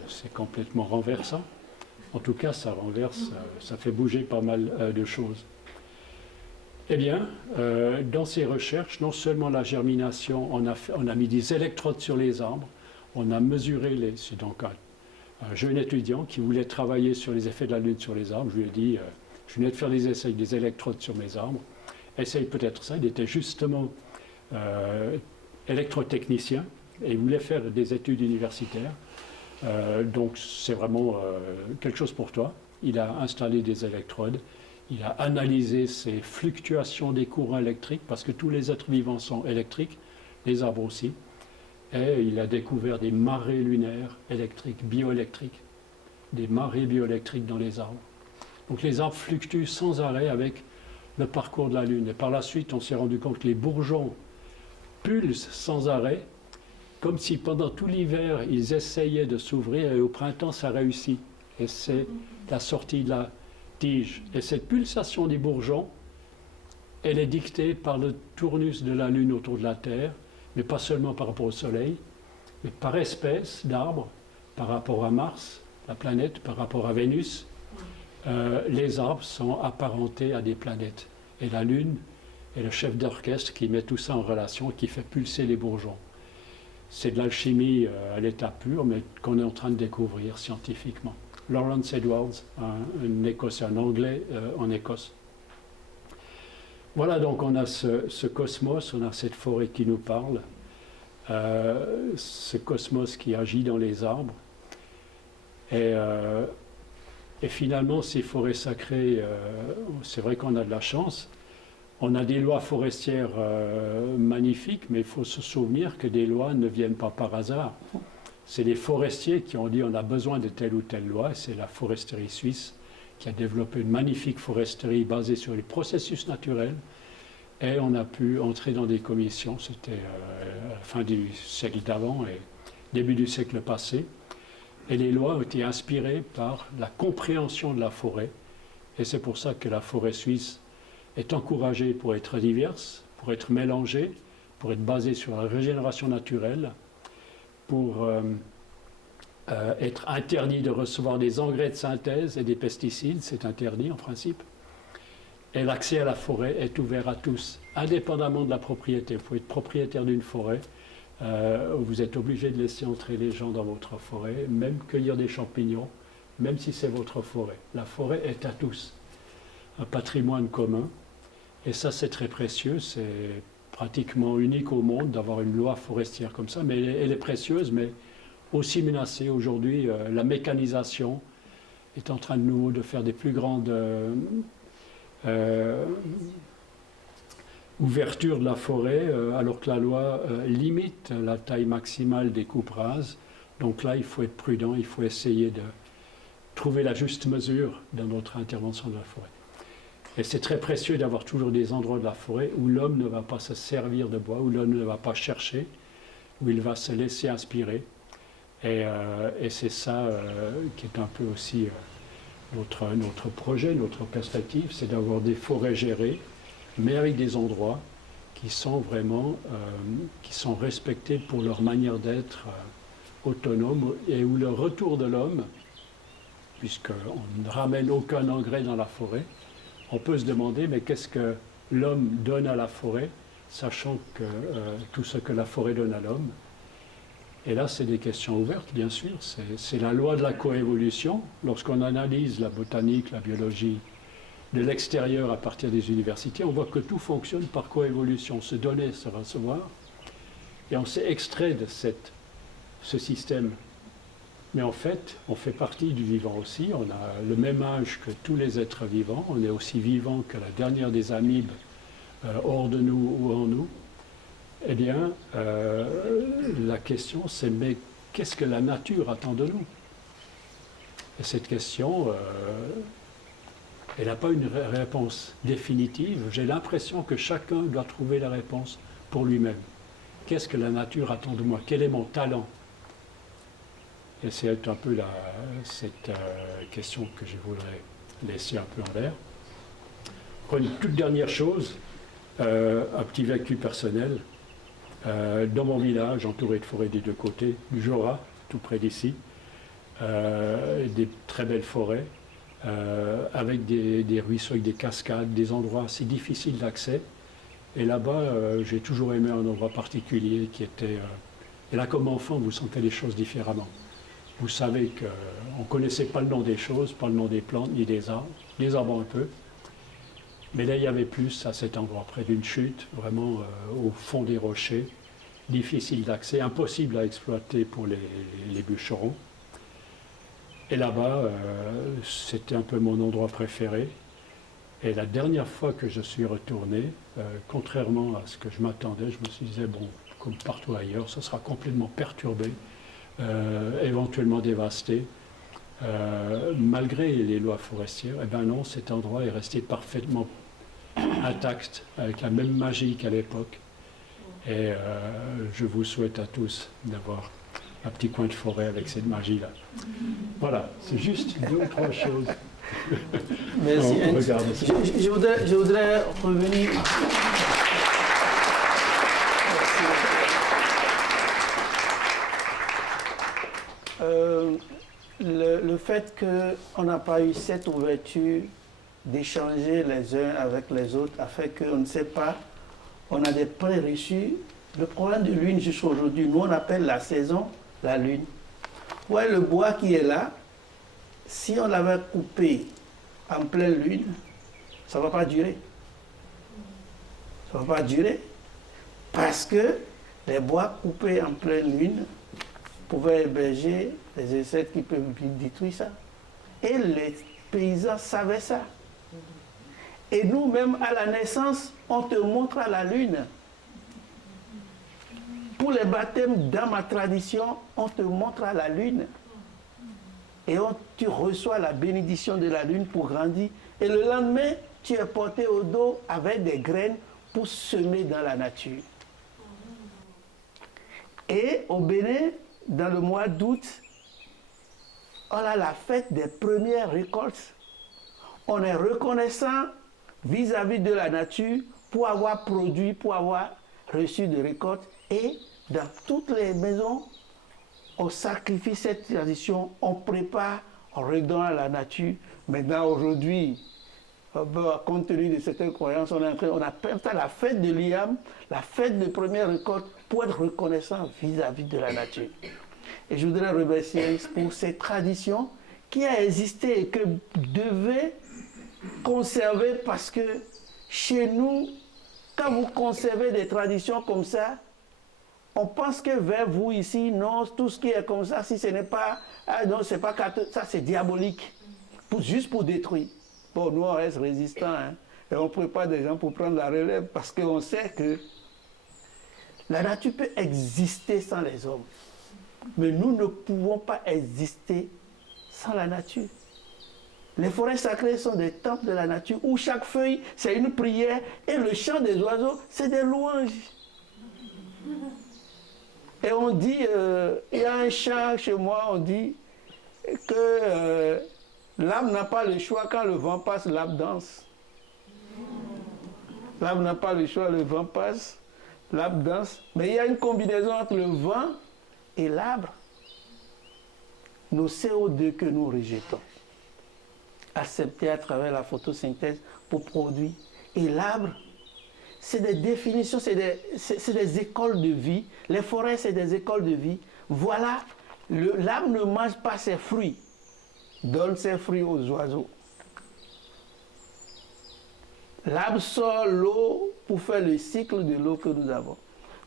c'est complètement renversant. En tout cas, ça renverse, ça fait bouger pas mal de choses. Eh bien, dans ces recherches, non seulement la germination, on a mis des électrodes sur les arbres, on a mesuré c'est donc un jeune étudiant qui voulait travailler sur les effets de la Lune sur les arbres. Je lui ai dit, je venais de faire des essais avec des électrodes sur mes arbres, essaye peut-être ça. Il était justement électrotechnicien et il voulait faire des études universitaires. Donc c'est vraiment quelque chose pour toi. Il a installé des électrodes. Il a analysé ces fluctuations des courants électriques, parce que tous les êtres vivants sont électriques, les arbres aussi. Et il a découvert des marées lunaires électriques, bioélectriques, des marées bioélectriques dans les arbres. Donc les arbres fluctuent sans arrêt avec le parcours de la Lune. Et par la suite, on s'est rendu compte que les bourgeons pulsent sans arrêt, comme si pendant tout l'hiver, ils essayaient de s'ouvrir, et au printemps, ça réussit. Et c'est la sortie de la tige. Et cette pulsation des bourgeons, elle est dictée par le tournus de la Lune autour de la Terre, mais pas seulement par rapport au Soleil, mais par espèce d'arbres, par rapport à Mars, la planète, par rapport à Vénus. Les arbres sont apparentés à des planètes. Et la Lune est le chef d'orchestre qui met tout ça en relation et qui fait pulser les bourgeons. C'est de l'alchimie à l'état pur, mais qu'on est en train de découvrir scientifiquement. Lawrence Edwards, un Écossais, un Anglais en Écosse. Voilà, donc on a ce cosmos, on a cette forêt qui nous parle, ce cosmos qui agit dans les arbres. Et finalement, ces forêts sacrées, c'est vrai qu'on a de la chance. On a des lois forestières magnifiques, mais il faut se souvenir que des lois ne viennent pas par hasard. C'est les forestiers qui ont dit on a besoin de telle ou telle loi. C'est la foresterie suisse qui a développé une magnifique foresterie basée sur les processus naturels. Et on a pu entrer dans des commissions, c'était à la fin du siècle d'avant et début du siècle passé. Et les lois ont été inspirées par la compréhension de la forêt. Et c'est pour ça que la forêt suisse est encouragée pour être diverse, pour être mélangée, pour être basée sur la régénération naturelle, pour être interdit de recevoir des engrais de synthèse et des pesticides, c'est interdit en principe. Et l'accès à la forêt est ouvert à tous, indépendamment de la propriété. Vous pouvez être propriétaire d'une forêt, vous êtes obligé de laisser entrer les gens dans votre forêt, même cueillir des champignons, même si c'est votre forêt. La forêt est à tous, un patrimoine commun. Et ça, c'est très précieux, c'est pratiquement unique au monde d'avoir une loi forestière comme ça, mais elle est précieuse, mais aussi menacée. Aujourd'hui, la mécanisation est en train de nous de faire des plus grandes ouvertures de la forêt, alors que la loi limite la taille maximale des coupes rases. Donc là, il faut être prudent, il faut essayer de trouver la juste mesure dans notre intervention de la forêt. Et c'est très précieux d'avoir toujours des endroits de la forêt où l'homme ne va pas se servir de bois, où l'homme ne va pas chercher, où il va se laisser inspirer. Et c'est ça qui est un peu aussi notre projet, notre perspective, c'est d'avoir des forêts gérées, mais avec des endroits qui sont vraiment qui sont respectés pour leur manière d'être autonome, et où le retour de l'homme, puisqu'on ne ramène aucun engrais dans la forêt, on peut se demander, mais qu'est-ce que l'homme donne à la forêt, sachant que tout ce que la forêt donne à l'homme. Et là, c'est des questions ouvertes, bien sûr. C'est la loi de la coévolution. Lorsqu'on analyse la botanique, la biologie de l'extérieur à partir des universités, on voit que tout fonctionne par coévolution, se donner, se recevoir. Et on s'est extrait de ce système. Mais en fait, on fait partie du vivant aussi. On a le même âge que tous les êtres vivants. On est aussi vivant que la dernière des amibes hors de nous ou en nous. Eh bien, la question, c'est mais qu'est-ce que la nature attend de nous? Et cette question, elle n'a pas une réponse définitive. J'ai l'impression que chacun doit trouver la réponse pour lui-même. Qu'est-ce que la nature attend de moi? Quel est mon talent? Et c'est un peu cette question que je voudrais laisser un peu en l'air. Une toute dernière chose, un petit vécu personnel. Dans mon village, entouré de forêts des deux côtés, du Jura, tout près d'ici, des très belles forêts. avec des ruisseaux, avec des cascades, des endroits assez difficiles d'accès. Et là-bas, j'ai toujours aimé un endroit particulier qui était... et là, comme enfant, vous sentez les choses différemment. Vous savez qu'on ne connaissait pas le nom des choses, pas le nom des plantes ni des arbres un peu. Mais là, il y avait plus à cet endroit, près d'une chute, vraiment au fond des rochers, difficile d'accès, impossible à exploiter pour les bûcherons. Et là-bas, c'était un peu mon endroit préféré. Et la dernière fois que je suis retourné, contrairement à ce que je m'attendais, je me suis dit, bon, comme partout ailleurs, ça sera complètement perturbé, éventuellement dévasté. Malgré les lois forestières, eh ben non, cet endroit est resté parfaitement intact, avec la même magie qu'à l'époque. Et je vous souhaite à tous d'avoir un petit coin de forêt avec cette magie-là. Voilà, c'est juste 2 ou 3 choses. Merci. Je voudrais revenir. Le fait qu'on n'a pas eu cette ouverture d'échanger les uns avec les autres a fait qu'on ne sait pas, on a des préreçus. Le problème de lune jusqu'à aujourd'hui, nous on appelle la saison la lune. Ouais, le bois qui est là, si on l'avait coupé en pleine lune, ça ne va pas durer. Ça ne va pas durer parce que les bois coupés en pleine lune pouvaient héberger les insectes qui peuvent détruire ça. Et les paysans savaient ça. Et nous-mêmes, à la naissance, on te montre à la lune. Pour les baptêmes, dans ma tradition, on te montre à la lune. Et tu reçois la bénédiction de la lune pour grandir. Et le lendemain, tu es porté au dos avec des graines pour semer dans la nature. Et au Bénin, dans le mois d'août, on a la fête des premières récoltes. On est reconnaissant vis-à-vis de la nature pour avoir produit, pour avoir reçu de récoltes. Et dans toutes les maisons, on sacrifie cette tradition, on prépare, on redonne à la nature. Maintenant, aujourd'hui, compte tenu de certaines croyances, on appelle ça la fête de l'Iam, la fête de première récolte, pour être reconnaissant vis-à-vis de la nature. Et je voudrais remercier pour cette tradition qui a existé et que devait conserver, parce que chez nous, quand vous conservez des traditions comme ça, on pense que vers vous ici, non, tout ce qui est comme ça, si ce n'est pas, non, c'est pas ça, c'est diabolique, juste pour détruire. Bon, nous on reste résistants, hein, et on prépare des gens pour prendre la relève, parce qu'on sait que la nature peut exister sans les hommes, mais nous ne pouvons pas exister sans la nature. Les forêts sacrées sont des temples de la nature où chaque feuille, c'est une prière, et le chant des oiseaux, c'est des louanges. Et on dit, il y a un chant chez moi, on dit que l'âme n'a pas le choix, quand le vent passe, l'âme danse. L'âme n'a pas le choix, le vent passe, l'âme danse. Mais il y a une combinaison entre le vent et l'arbre. Nos CO2 que nous rejetons, acceptés à travers la photosynthèse pour produire. Et l'arbre, c'est des définitions, c'est des écoles de vie. Les forêts, c'est des écoles de vie. Voilà, l'arbre ne mange pas ses fruits, donne ses fruits aux oiseaux. L'arbre sort l'eau pour faire le cycle de l'eau que nous avons.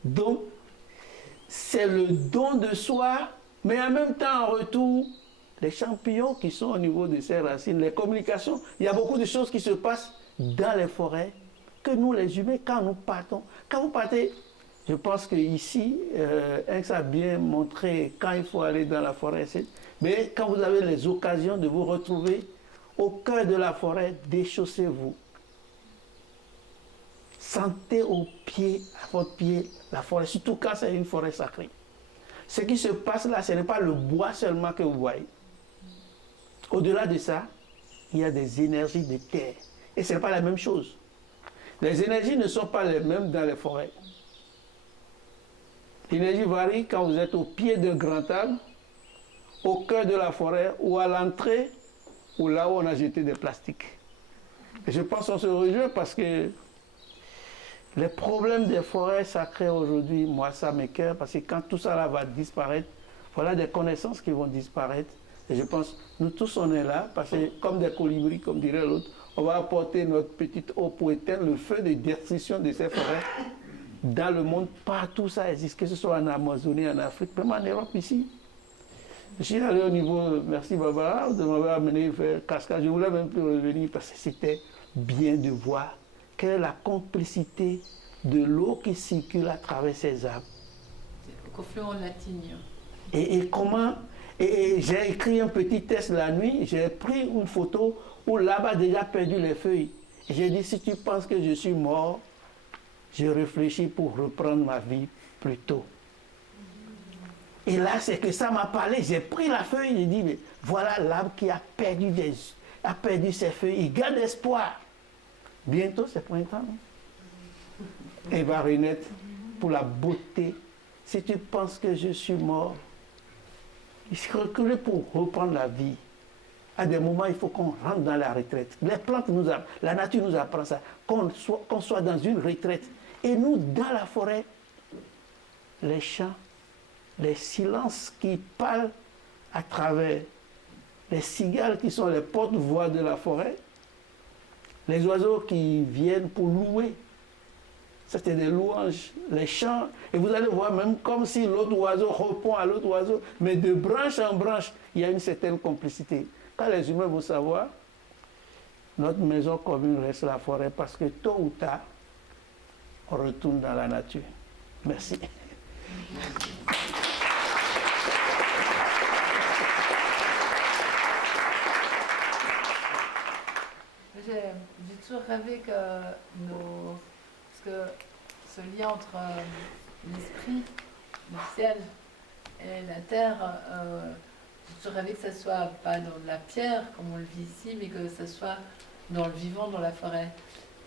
Donc, c'est le don de soi, mais en même temps, en retour, les champignons qui sont au niveau de ces racines, les communications, il y a beaucoup de choses qui se passent dans les forêts que nous, les humains, quand nous partons, quand vous partez, je pense qu'ici, Aix a bien montré quand il faut aller dans la forêt, mais quand vous avez les occasions de vous retrouver au cœur de la forêt, déchaussez-vous. Sentez au pied, à votre pied, la forêt, surtout quand c'est une forêt sacrée. Ce qui se passe là, ce n'est pas le bois seulement que vous voyez. Au-delà de ça, il y a des énergies de terre. Et ce n'est pas la même chose. Les énergies ne sont pas les mêmes dans les forêts. L'énergie varie quand vous êtes au pied d'un grand arbre, au cœur de la forêt ou à l'entrée ou là où on a jeté des plastiques. Et je pense qu'on se rejoint parce que les problèmes des forêts sacrées aujourd'hui, moi ça m'écoeure parce que quand tout ça là va disparaître, voilà des connaissances qui vont disparaître. Et je pense, nous tous on est là parce que comme des colibris, comme dirait l'autre, on va apporter notre petite eau pour éteindre le feu de destruction de ces forêts. Dans le monde, partout ça existe, que ce soit en Amazonie, en Afrique, même en Europe ici. Je suis allé au niveau, merci Barbara, de m'avoir amené vers Cascade. Je voulais même plus revenir parce que c'était bien de voir quelle est la complicité de l'eau qui circule à travers ces arbres. Au confluent Latigne. Et comment, et j'ai écrit un petit test la nuit, j'ai pris une photo où l'arbre a déjà perdu les feuilles. Et j'ai dit, si tu penses que je suis mort, je réfléchis pour reprendre ma vie plus tôt. Et là, c'est que ça m'a parlé. J'ai pris la feuille, j'ai dit, mais voilà l'arbre qui a perdu ses feuilles. Il garde espoir. Bientôt, c'est printemps. Et il va renaître pour la beauté. Si tu penses que je suis mort, il se recule pour reprendre la vie. À des moments, il faut qu'on rentre dans la retraite. Les plantes la nature nous apprend ça. Qu'on soit dans une retraite. Et nous, dans la forêt, les chants, les silences qui parlent à travers les cigales qui sont les porte-voix de la forêt, les oiseaux qui viennent pour louer. C'était des louanges, les chants. Et vous allez voir, même comme si l'autre oiseau répond à l'autre oiseau, mais de branche en branche, il y a une certaine complicité. Quand les humains vont savoir, notre maison commune reste la forêt parce que tôt ou tard, on retourne dans la nature. Merci. J'ai toujours rêvé que parce que ce lien entre l'esprit, le ciel et la terre, j'ai toujours rêvé que ça soit pas dans la pierre comme on le vit ici, mais que ça soit dans le vivant, dans la forêt.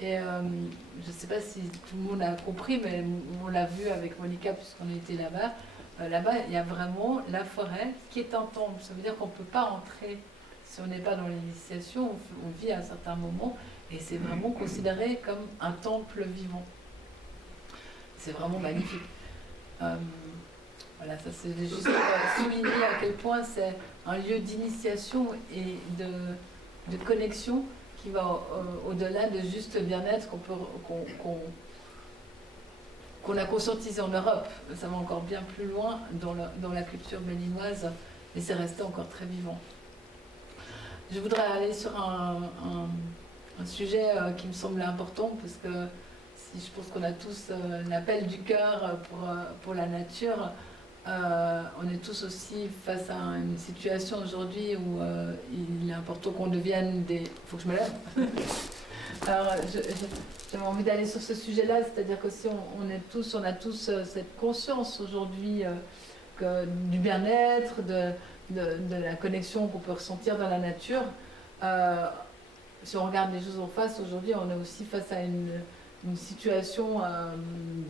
Et je ne sais pas si tout le monde a compris, mais on l'a vu avec Monica puisqu'on était là-bas. Là-bas, il y a vraiment la forêt qui est un temple. Ça veut dire qu'on ne peut pas entrer si on n'est pas dans l'initiation. On vit à un certain moment et c'est vraiment considéré comme un temple vivant. C'est vraiment magnifique. Voilà, ça c'est juste pour souligner à quel point c'est un lieu d'initiation et de connexion qui va au-delà de juste bien-être qu'on a conscientisé en Europe. Ça va encore bien plus loin dans la culture béninoise, mais c'est resté encore très vivant. Je voudrais aller sur un sujet qui me semble important, parce que si je pense qu'on a tous l'appel du cœur pour la nature, on est tous aussi face à une situation aujourd'hui où il est important qu'on devienne des... Faut que je me lève. Alors, j'avais envie d'aller sur ce sujet-là, c'est-à-dire que si on a tous cette conscience aujourd'hui du bien-être, de la connexion qu'on peut ressentir dans la nature. Si on regarde les choses en face, aujourd'hui, on est aussi face à une situation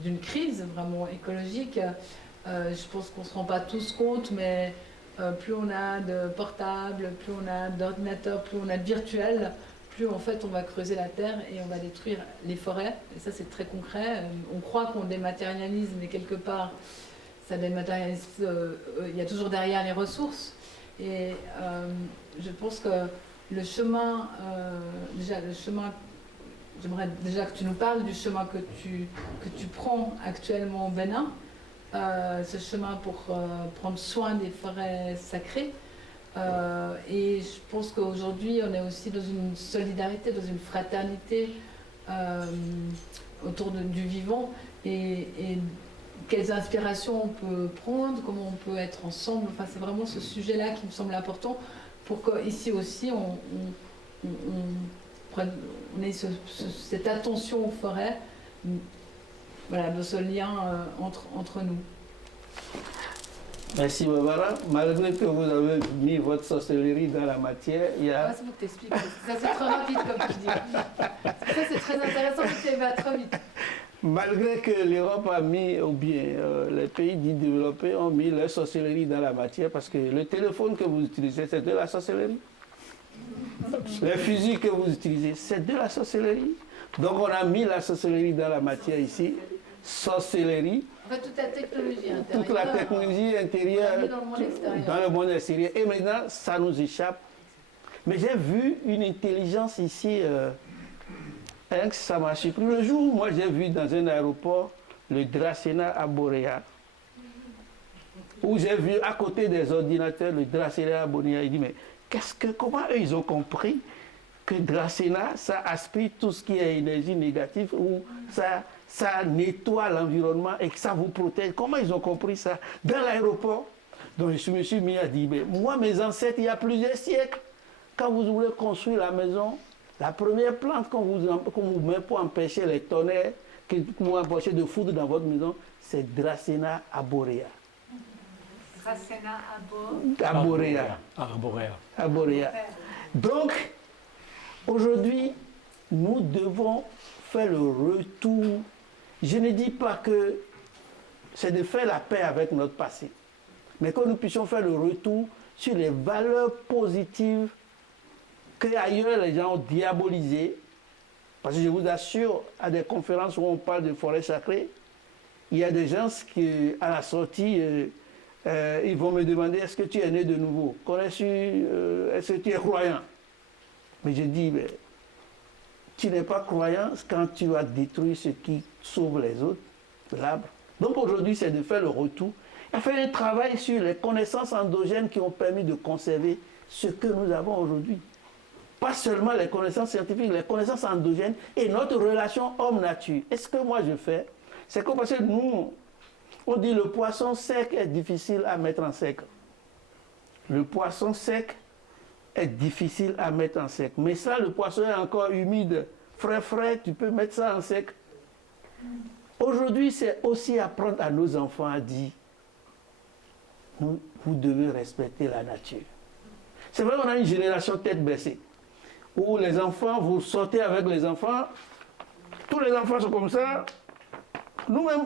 d'une crise vraiment écologique. Je pense qu'on ne se rend pas tous compte, mais plus on a de portables, plus on a d'ordinateurs, plus on a de virtuels, plus en fait on va creuser la terre et on va détruire les forêts. Et ça c'est très concret. On croit qu'on dématérialise, mais quelque part ça dématérialise. Il y a toujours derrière les ressources. Et je pense que le chemin, j'aimerais déjà que tu nous parles du chemin que tu prends actuellement au Bénin. Ce chemin pour prendre soin des forêts sacrées. Et je pense qu'aujourd'hui, on est aussi dans une solidarité, dans une fraternité autour du vivant. Et quelles inspirations on peut prendre, comment on peut être ensemble. Enfin, c'est vraiment ce sujet-là qui me semble important pour qu'ici aussi, on ait cette attention aux forêts. Voilà, de ce lien entre nous. Merci Barbara. Malgré que vous avez mis votre sorcellerie dans la matière, il y a... Ah, c'est pour que tu expliques. Ça c'est trop rapide comme tu dis. Ça c'est très intéressant que tu vas trop vite. Malgré que l'Europe a mis, ou bien les pays dits développés ont mis leur sorcellerie dans la matière, parce que le téléphone que vous utilisez, c'est de la sorcellerie. Les fusils que vous utilisez, c'est de la sorcellerie. Donc on a mis la sorcellerie dans la matière ici. Sorcellerie. En fait, toute la technologie intérieure. Toute la technologie intérieure dans le monde extérieur. Et maintenant, ça nous échappe. Mais j'ai vu une intelligence ici. Ça m'a surpris. Le jour où moi j'ai vu dans un aéroport le Dracena arborea, où j'ai vu à côté des ordinateurs le Dracena arborea, il dit mais comment eux ils ont compris que Dracena ça aspire tout ce qui est énergie négative ou ça nettoie l'environnement et que ça vous protège. Comment ils ont compris ça dans l'aéroport? Donc je me suis mis à dire mais moi mes ancêtres il y a plusieurs siècles, quand vous voulez construire la maison, la première plante qu'on vous met pour empêcher les tonnerres, pour vous empêcher de foudre dans votre maison, c'est Dracena arborea. Dracena arborea. Donc, aujourd'hui, nous devons faire le retour. Je ne dis pas que c'est de faire la paix avec notre passé, mais que nous puissions faire le retour sur les valeurs positives que ailleurs les gens ont diabolisé. Parce que je vous assure, à des conférences où on parle de forêt sacrée, il y a des gens qui, à la sortie, ils vont me demander est-ce que tu es né de nouveau? Est-ce que tu es croyant? Mais je dis, mais, tu n'es pas croyant quand tu vas détruire ce qui sauve les autres, l'arbre. Donc aujourd'hui, c'est de faire le retour et faire un travail sur les connaissances endogènes qui ont permis de conserver ce que nous avons aujourd'hui. Pas seulement les connaissances scientifiques, les connaissances endogènes et notre relation homme-nature. Et ce que moi je fais, c'est que parce que nous, on dit le poisson sec est difficile à mettre en sec. Le poisson sec est difficile à mettre en sec. Mais ça, le poisson est encore humide, frais, tu peux mettre ça en sec. Aujourd'hui, c'est aussi apprendre à nos enfants à dire, vous devez respecter la nature. C'est vrai qu'on a une génération tête baissée, où les enfants, vous sortez avec les enfants, tous les enfants sont comme ça, nous-mêmes,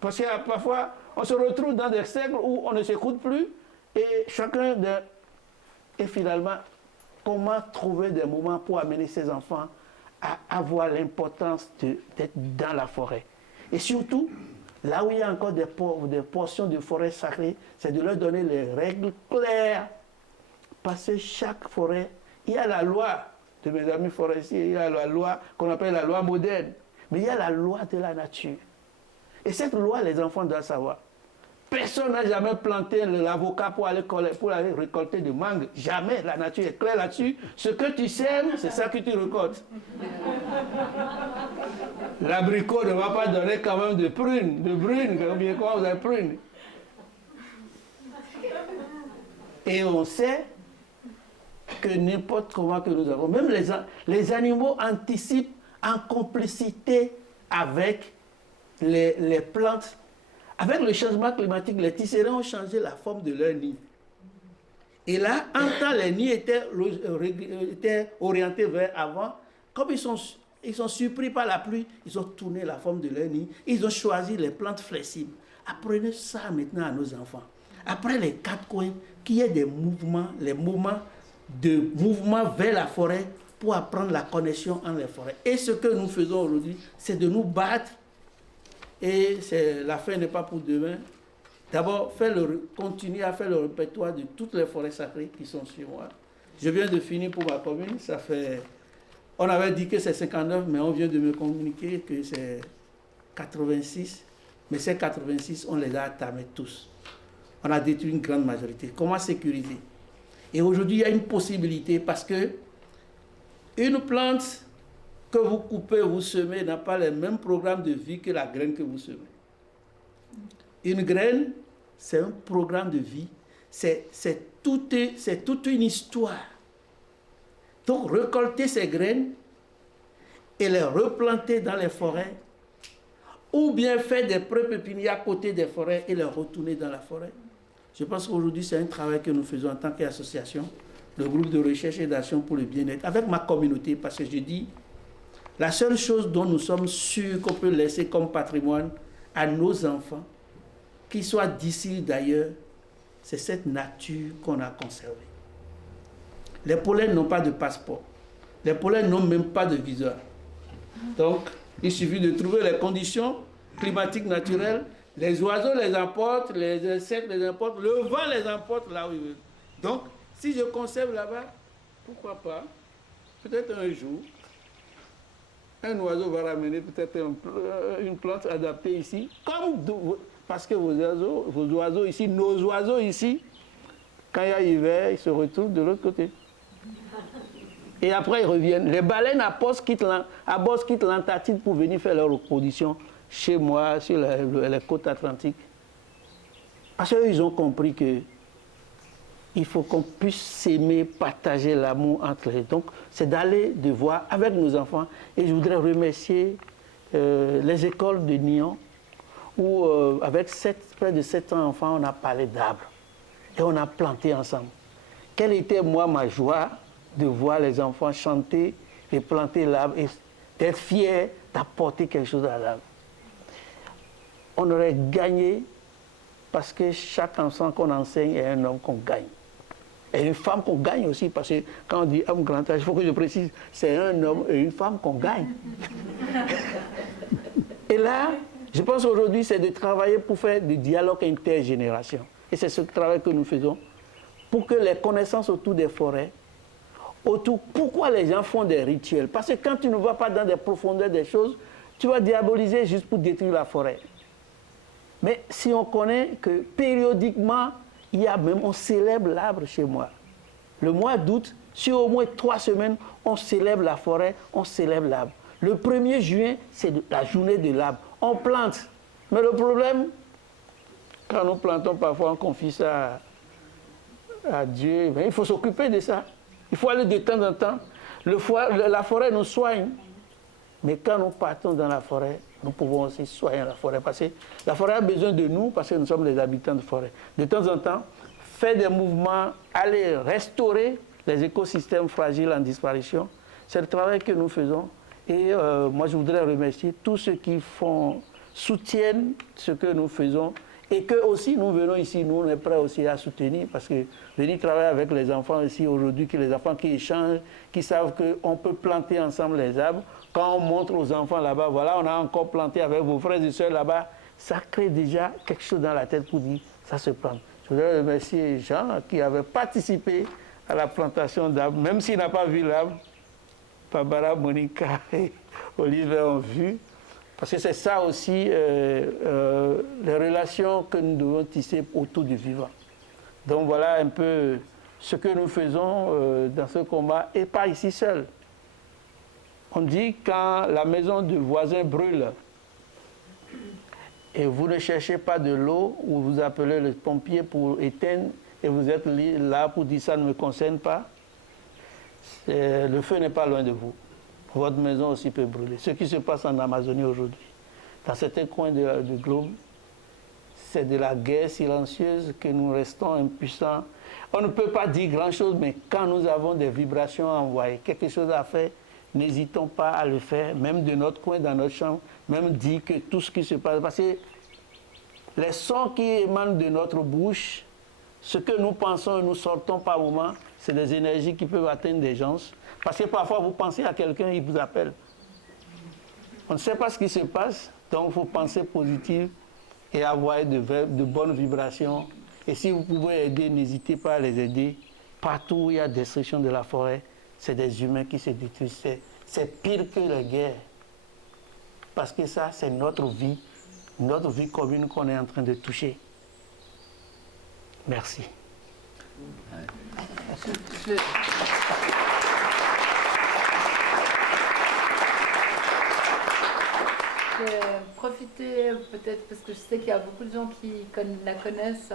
parce que parfois, on se retrouve dans des cercles où on ne s'écoute plus, et chacun et finalement, comment trouver des moments pour amener ses enfants à avoir l'importance d'être dans la forêt. Et surtout, là où il y a encore des portions de forêt sacrée, c'est de leur donner les règles claires. Parce que chaque forêt, il y a la loi de mes amis forestiers, il y a la loi qu'on appelle la loi moderne, mais il y a la loi de la nature. Et cette loi, les enfants doivent savoir. Personne n'a jamais planté l'avocat pour aller récolter de mangue. Jamais. La nature est claire là-dessus. Ce que tu sèmes, c'est ça que tu récoltes. L'abricot ne va pas donner quand même de prunes, de brunes, combien vous avez prunes. Et on sait que n'importe comment que nous avons, même les animaux anticipent en complicité avec les plantes. Avec le changement climatique, les tisserands ont changé la forme de leur nid. Et là, en temps, les nids étaient orientés vers avant. Comme ils sont surpris par la pluie, ils ont tourné la forme de leur nid. Ils ont choisi les plantes flexibles. Apprenez ça maintenant à nos enfants. Après les quatre coins, qu'il y ait des mouvements, les moments de mouvement vers la forêt pour apprendre la connexion entre les forêts. Et ce que nous faisons aujourd'hui, c'est de nous battre. Et la fin n'est pas pour demain. D'abord, continuer à faire le répertoire de toutes les forêts sacrées qui sont sur moi. Je viens de finir pour ma commune. On avait dit que c'est 59, mais on vient de me communiquer que c'est 86. Mais ces 86, on les a attamés tous. On a détruit une grande majorité. Comment sécuriser? Et aujourd'hui, il y a une possibilité parce que une plante que vous coupez, vous semez, n'a pas le même programme de vie que la graine que vous semez. Une graine, c'est un programme de vie. C'est toute une histoire. Donc, récolter ces graines et les replanter dans les forêts, ou bien faire des pré-pépiniers à côté des forêts et les retourner dans la forêt. Je pense qu'aujourd'hui, c'est un travail que nous faisons en tant qu'association, le groupe de recherche et d'action pour le bien-être, avec ma communauté, parce que je dis, la seule chose dont nous sommes sûrs qu'on peut laisser comme patrimoine à nos enfants, qu'ils soient d'ici ou d'ailleurs, c'est cette nature qu'on a conservée. Les pollens n'ont pas de passeport. Les pollens n'ont même pas de visa. Donc, il suffit de trouver les conditions climatiques naturelles. Les oiseaux les emportent, les insectes les emportent, le vent les emporte là où ils veulent. Donc, si je conserve là-bas, pourquoi pas, peut-être un jour, un oiseau va ramener peut-être une plante adaptée ici, parce que vos oiseaux ici, nos oiseaux ici, quand il y a hiver, ils se retrouvent de l'autre côté. Et après, ils reviennent. Les baleines à Bos quittent l'Antarctique pour venir faire leur reproduction chez moi, sur les côtes atlantiques. Parce qu'ils ont compris que il faut qu'on puisse s'aimer, partager l'amour entre les. Donc, c'est d'aller de voir avec nos enfants. Et je voudrais remercier les écoles de Nyon, où avec près de 700 enfants, on a parlé d'arbres. Et on a planté ensemble. Quelle était, moi, ma joie de voir les enfants chanter et planter l'arbre et d'être fiers d'apporter quelque chose à l'arbre. On aurait gagné parce que chaque enfant qu'on enseigne est un homme qu'on gagne. Et une femme qu'on gagne aussi, parce que quand on dit homme grand âge, il faut que je précise, c'est un homme et une femme qu'on gagne. Et là, je pense aujourd'hui, c'est de travailler pour faire du dialogue intergénération. Et c'est ce travail que nous faisons pour que les connaissances autour des forêts, pourquoi les gens font des rituels? Parce que quand tu ne vas pas dans des profondeurs des choses, tu vas diaboliser juste pour détruire la forêt. Mais si on connaît que périodiquement, on célèbre l'arbre chez moi. Le mois d'août, sur au moins 3 semaines, on célèbre la forêt, on célèbre l'arbre. Le 1er juin, c'est la journée de l'arbre. On plante. Mais le problème, quand nous plantons, parfois on confie ça à Dieu. Mais il faut s'occuper de ça. Il faut aller de temps en temps. La forêt nous soigne. Mais quand nous partons dans la forêt, nous pouvons aussi soigner la forêt. Parce que la forêt a besoin de nous, parce que nous sommes les habitants de forêt. De temps en temps, faire des mouvements, aller restaurer les écosystèmes fragiles en disparition, c'est le travail que nous faisons. Et moi, je voudrais remercier tous ceux qui soutiennent ce que nous faisons. Et que aussi nous venons ici, nous on est prêts aussi à soutenir, parce que venir travailler avec les enfants ici aujourd'hui, que les enfants qui échangent, qui savent qu'on peut planter ensemble les arbres. Quand on montre aux enfants là-bas, voilà, on a encore planté avec vos frères et sœurs là-bas, ça crée déjà quelque chose dans la tête pour dire, ça se plante. Je voudrais remercier Jean qui avait participé à la plantation d'arbres, même s'il n'a pas vu l'arbre. Barbara, Monica et Olivier ont vu. Parce que c'est ça aussi, les relations que nous devons tisser autour du vivant. Donc voilà un peu ce que nous faisons dans ce combat, et pas ici seul. On dit quand la maison du voisin brûle, et vous ne cherchez pas de l'eau, ou vous appelez le pompier pour éteindre, et vous êtes là pour dire ça ne me concerne pas, le feu n'est pas loin de vous. Votre maison aussi peut brûler. Ce qui se passe en Amazonie aujourd'hui, dans certains coins du globe, c'est de la guerre silencieuse que nous restons impuissants. On ne peut pas dire grand-chose, mais quand nous avons des vibrations à envoyer, quelque chose à faire, n'hésitons pas à le faire, même de notre coin, dans notre chambre, même dire que tout ce qui se passe, parce que les sons qui émanent de notre bouche, ce que nous pensons et nous sortons par moment, c'est des énergies qui peuvent atteindre des gens. Parce que parfois, vous pensez à quelqu'un, il vous appelle. On ne sait pas ce qui se passe, donc il faut penser positif et avoir de bonnes vibrations. Et si vous pouvez aider, n'hésitez pas à les aider. Partout où il y a destruction de la forêt, c'est des humains qui se détruisent. C'est pire que la guerre. Parce que ça, c'est notre vie commune qu'on est en train de toucher. Merci. Je vais profiter peut-être, parce que je sais qu'il y a beaucoup de gens qui la connaissent.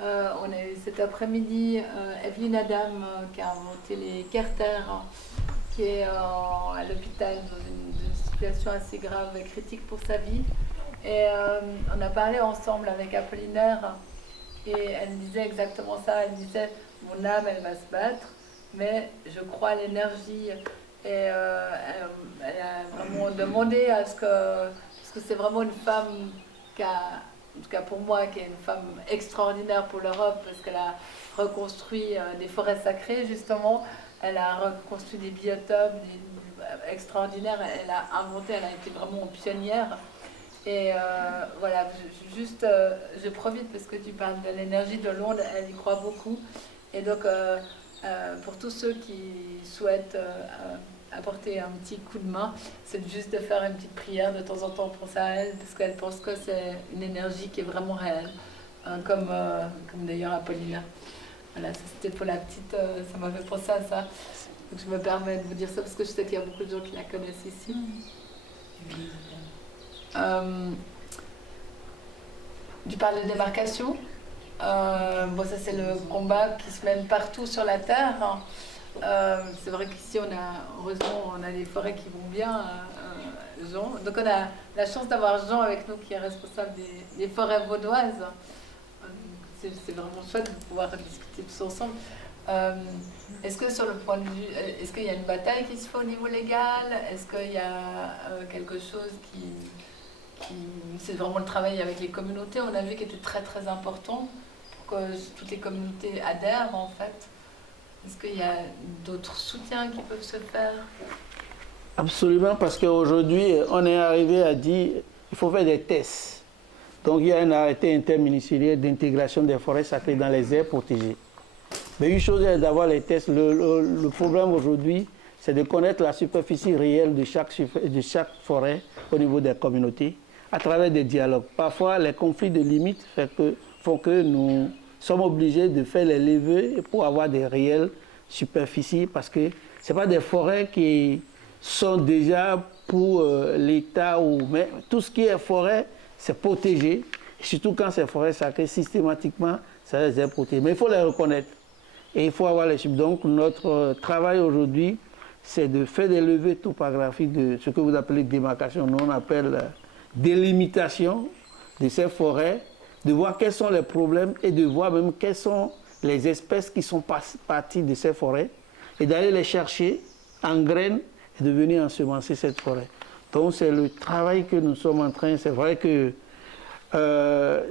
On a eu cet après-midi Evelyne Adam qui a inventé les Carter, qui est à l'hôpital dans une situation assez grave et critique pour sa vie. Et on a parlé ensemble avec Apollinaire. Et elle me disait exactement ça, elle me disait, mon âme, elle va se battre, mais je crois à l'énergie. Et elle a vraiment demandé à ce que, parce que c'est vraiment une femme qui a en tout cas pour moi, qui est une femme extraordinaire pour l'Europe, parce qu'elle a reconstruit des forêts sacrées, justement. Elle a reconstruit des biotopes extraordinaires. Elle a inventé, elle a été vraiment pionnière. Et voilà, je profite parce que tu parles de l'énergie de l'onde, elle y croit beaucoup. Et donc, pour tous ceux qui souhaitent apporter un petit coup de main, c'est juste de faire une petite prière de temps en temps pour ça à elle, parce qu'elle pense que c'est une énergie qui est vraiment réelle, comme d'ailleurs Apollinaire. Voilà, ça, c'était pour la petite, ça m'a fait penser à ça. Donc je me permets de vous dire ça parce que je sais qu'il y a beaucoup de gens qui la connaissent ici. Tu parles de démarcation. Bon, ça c'est le combat qui se mène partout sur la Terre. C'est vrai qu'ici, heureusement, on a des forêts qui vont bien, Jean. Donc on a la chance d'avoir Jean avec nous qui est responsable des forêts vaudoises. C'est vraiment chouette de pouvoir discuter tous ensemble. Est-ce que sur le point de vue, est-ce qu'il y a une bataille qui se fait au niveau légal? Est-ce qu'il y a quelque chose qui c'est vraiment le travail avec les communautés, on a vu, qui était très très important pour que toutes les communautés adhèrent en fait? Est-ce qu'il y a d'autres soutiens qui peuvent se faire? Absolument, parce qu'aujourd'hui, on est arrivé à dire qu'il faut faire des tests. Donc, il y a un arrêté interministériel d'intégration des forêts sacrées dans les aires protégées. Mais une chose est d'avoir les tests. Le problème aujourd'hui, c'est de connaître la superficie réelle de chaque forêt au niveau des communautés à travers des dialogues. Parfois, les conflits de limites font que nous sommes obligés de faire les levées pour avoir des réelles superficies, parce que ce n'est pas des forêts qui sont déjà pour l'État, mais tout ce qui est forêt, c'est protégé. Surtout quand c'est forêt sacrée, systématiquement, ça les est protégé. Mais il faut les reconnaître. Et il faut avoir les chiffres. Donc, notre travail aujourd'hui, c'est de faire des levées topographiques de ce que vous appelez démarcation. Nous, on appelle délimitation de ces forêts, de voir quels sont les problèmes et de voir même quelles sont les espèces qui sont parties de ces forêts et d'aller les chercher en graines et de venir ensemencer cette forêt. Donc, c'est le travail que nous sommes en train. C'est vrai que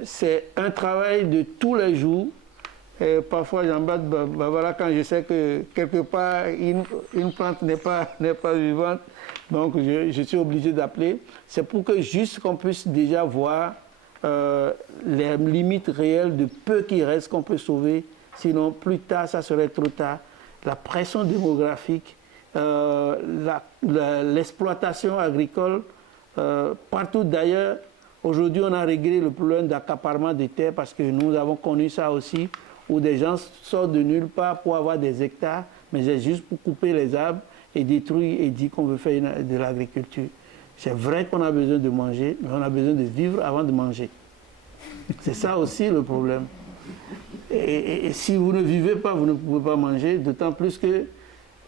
c'est un travail de tous les jours. Et parfois, j'embête Barbara quand je sais que quelque part, une plante n'est pas vivante. Donc, je suis obligé d'appeler. C'est pour que juste qu'on puisse déjà voir les limites réelles de peu qui reste qu'on peut sauver. Sinon, plus tard, ça serait trop tard. La pression démographique, l'exploitation agricole, partout d'ailleurs. Aujourd'hui, on a réglé le problème d'accaparement des terres parce que nous avons connu ça aussi, où des gens sortent de nulle part pour avoir des hectares, mais c'est juste pour couper les arbres et détruire et dire qu'on veut faire de l'agriculture. C'est vrai qu'on a besoin de manger, mais on a besoin de vivre avant de manger. C'est ça aussi le problème. Et si vous ne vivez pas, vous ne pouvez pas manger, d'autant plus que